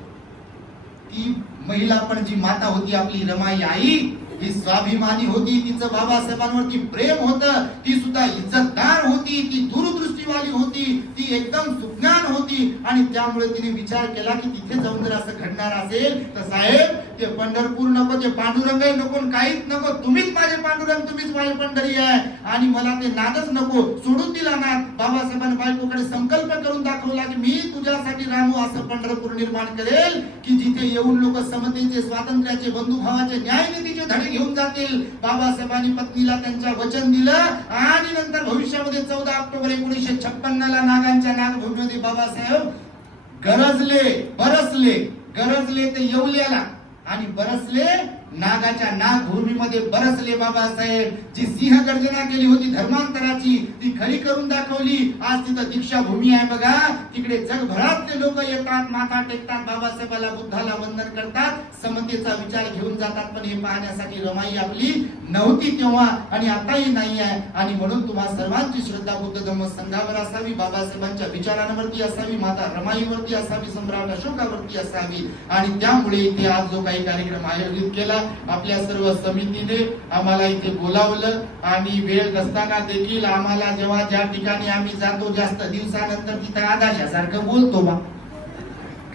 ती महिला पण जी माता होती आपली रमाई आई, ही स्वाभिमानी होती. तिचं बाबासाहेबांवरती प्रेम होतं. ती सुद्धा इज्जतदार होती. ती दूरदृष्टीवाली होती. ती एकदम सुज्ञान होती. आणि त्यामुळे तिने विचार केला की तिथे जाऊन जर असं घडणार असेल तर साहेब ते पंढरपूर नको, ते पांडुरंगही नको, काहीच नको, तुम्हीच माझे पांडुरंग, तुम्हीच माझी पंढरी आहे. आणि मला ते नादच नको. सोडून दिला नाद. बाबासाहेबांनी बायकोकडे संकल्प करून दाखवला की मी तुझ्यासाठी रामू असं पंढरपूर निर्माण करेल की जिथे येऊन लोक समतेचे, स्वातंत्र्याचे, बंधुभावाचे, न्यायनीतीचे धडे घेऊन जातील. बाबासाहेबांनी पत्नीला त्यांच्या वचन दिलं. आणि नंतर भविष्यामध्ये 14 ऑक्टोबर 1956 ला नागांच्या नागभूमीमध्ये बाबासाहेब गरजले ते येवल्याला, आणि बरसले नागाच्या नागभूमीमध्ये बरसले बाबासाहेब. जी सिंह गर्जना केली होती धर्मांतराची, ती खरी करून दाखवली. आज तिथं दीक्षाभूमी आहे. बघा. तिकडे जगभरातले लोक येतात, माथा टेकतात, बाबासाहेबाला, बुद्धाला वंदन करतात, समतेचा विचार घेऊन जातात. पण हे पाहण्यासाठी रमाई आपली नव्हती तेव्हा, आणि आताही नाही आहे. आणि म्हणून तुम्हा सर्वांची श्रद्धा बुद्ध धम्म संघावर असावी, बाबासाहेबांच्या विचारांवरती असावी, माता रमाईवरती असावी, सम्राट अशोकावरती असावी. आणि त्यामुळे इथे आज जो काही कार्यक्रम आयोजित केला, आपल्या सर्व समितीने आम्हाला इथे बोलावलं. आणि वेळ नसताना देखील आम्हाला जेव्हा ज्या ठिकाणी आम्ही जातो जास्त दिवसानंतर तिथं आदाशासारखं बोलतो बा,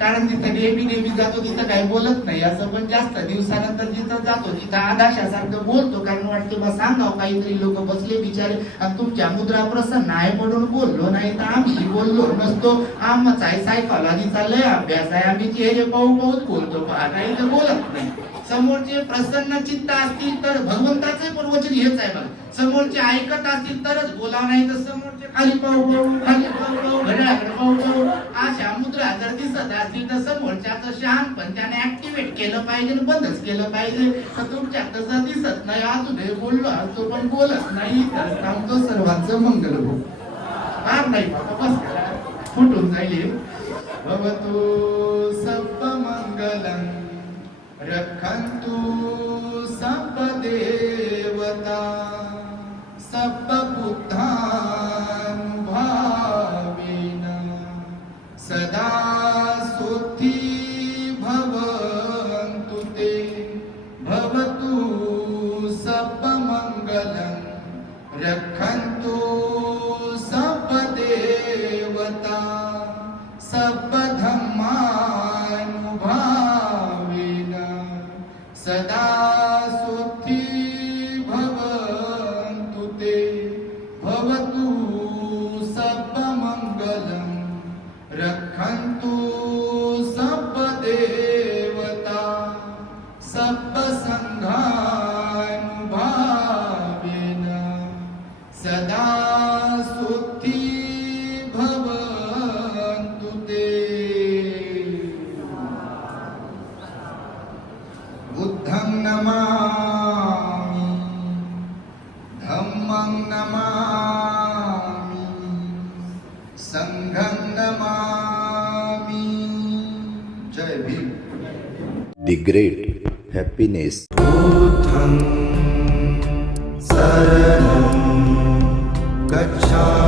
कारण तिथं नेहमी जातो तिथं काही बोलत नाही असं, पण जास्त दिवसानंतर जिथं जातो तिथं आदाशासारखं बोलतो. कारण वाटते मग सांगाव काहीतरी, लोक बसले बिचारे, आणि तुमच्या मुद्रा प्रसन्न आहे म्हणून बोललो, नाही तर आम्ही बोललो नसतो. आमचा सायकॉलॉजीचा लय अभ्यास आहे, आम्ही चेहरे पाहून बोलतो, काही तर बोलत नाही. समोरचे प्रसन्न चित्त असतील तर भगवंताचे पण वचन हेच आहे बघा. समोरचे ऐकत असतील तरच बोलावं, नाही तर समोरचे खाली पाहू खाली पाहू घड्याळाकडे पाहू अशा मुद्रा जर दिसत असतील तर समोरच्याचं शहाणपण त्याने ऍक्टिव्हेट केलं पाहिजे आणि बंदच केलं पाहिजे. तर तुमच्या तसं दिसत नाही, अजूनही बोललो असतो पण बोलत नाही तर थांबतो. सर्वांचं मंगल हो. फार नाही बाबा, बस करा, फुटून जाईल. भवतु सप्प मंगलम रक्षन्तु सप्प देवता सप्प बुद्धानुभावेन सदा सुखी भवन्तु ते. भवतु सप्प मंगलम रक्षन्तु सप्प देवता सप्प धम्मानुभावेन सदा सुखी भवन्तु ते. भवतु सप्प मंगलम रक्षन्तु सप्प देवता सप्प संघानुभावेन सदा सुखी भवन्तु ते. बुद्धं नमामि धम्मं नमामि संघं नमामि. जय भीम. The great happiness. बुद्धं शरणं गच्छामि.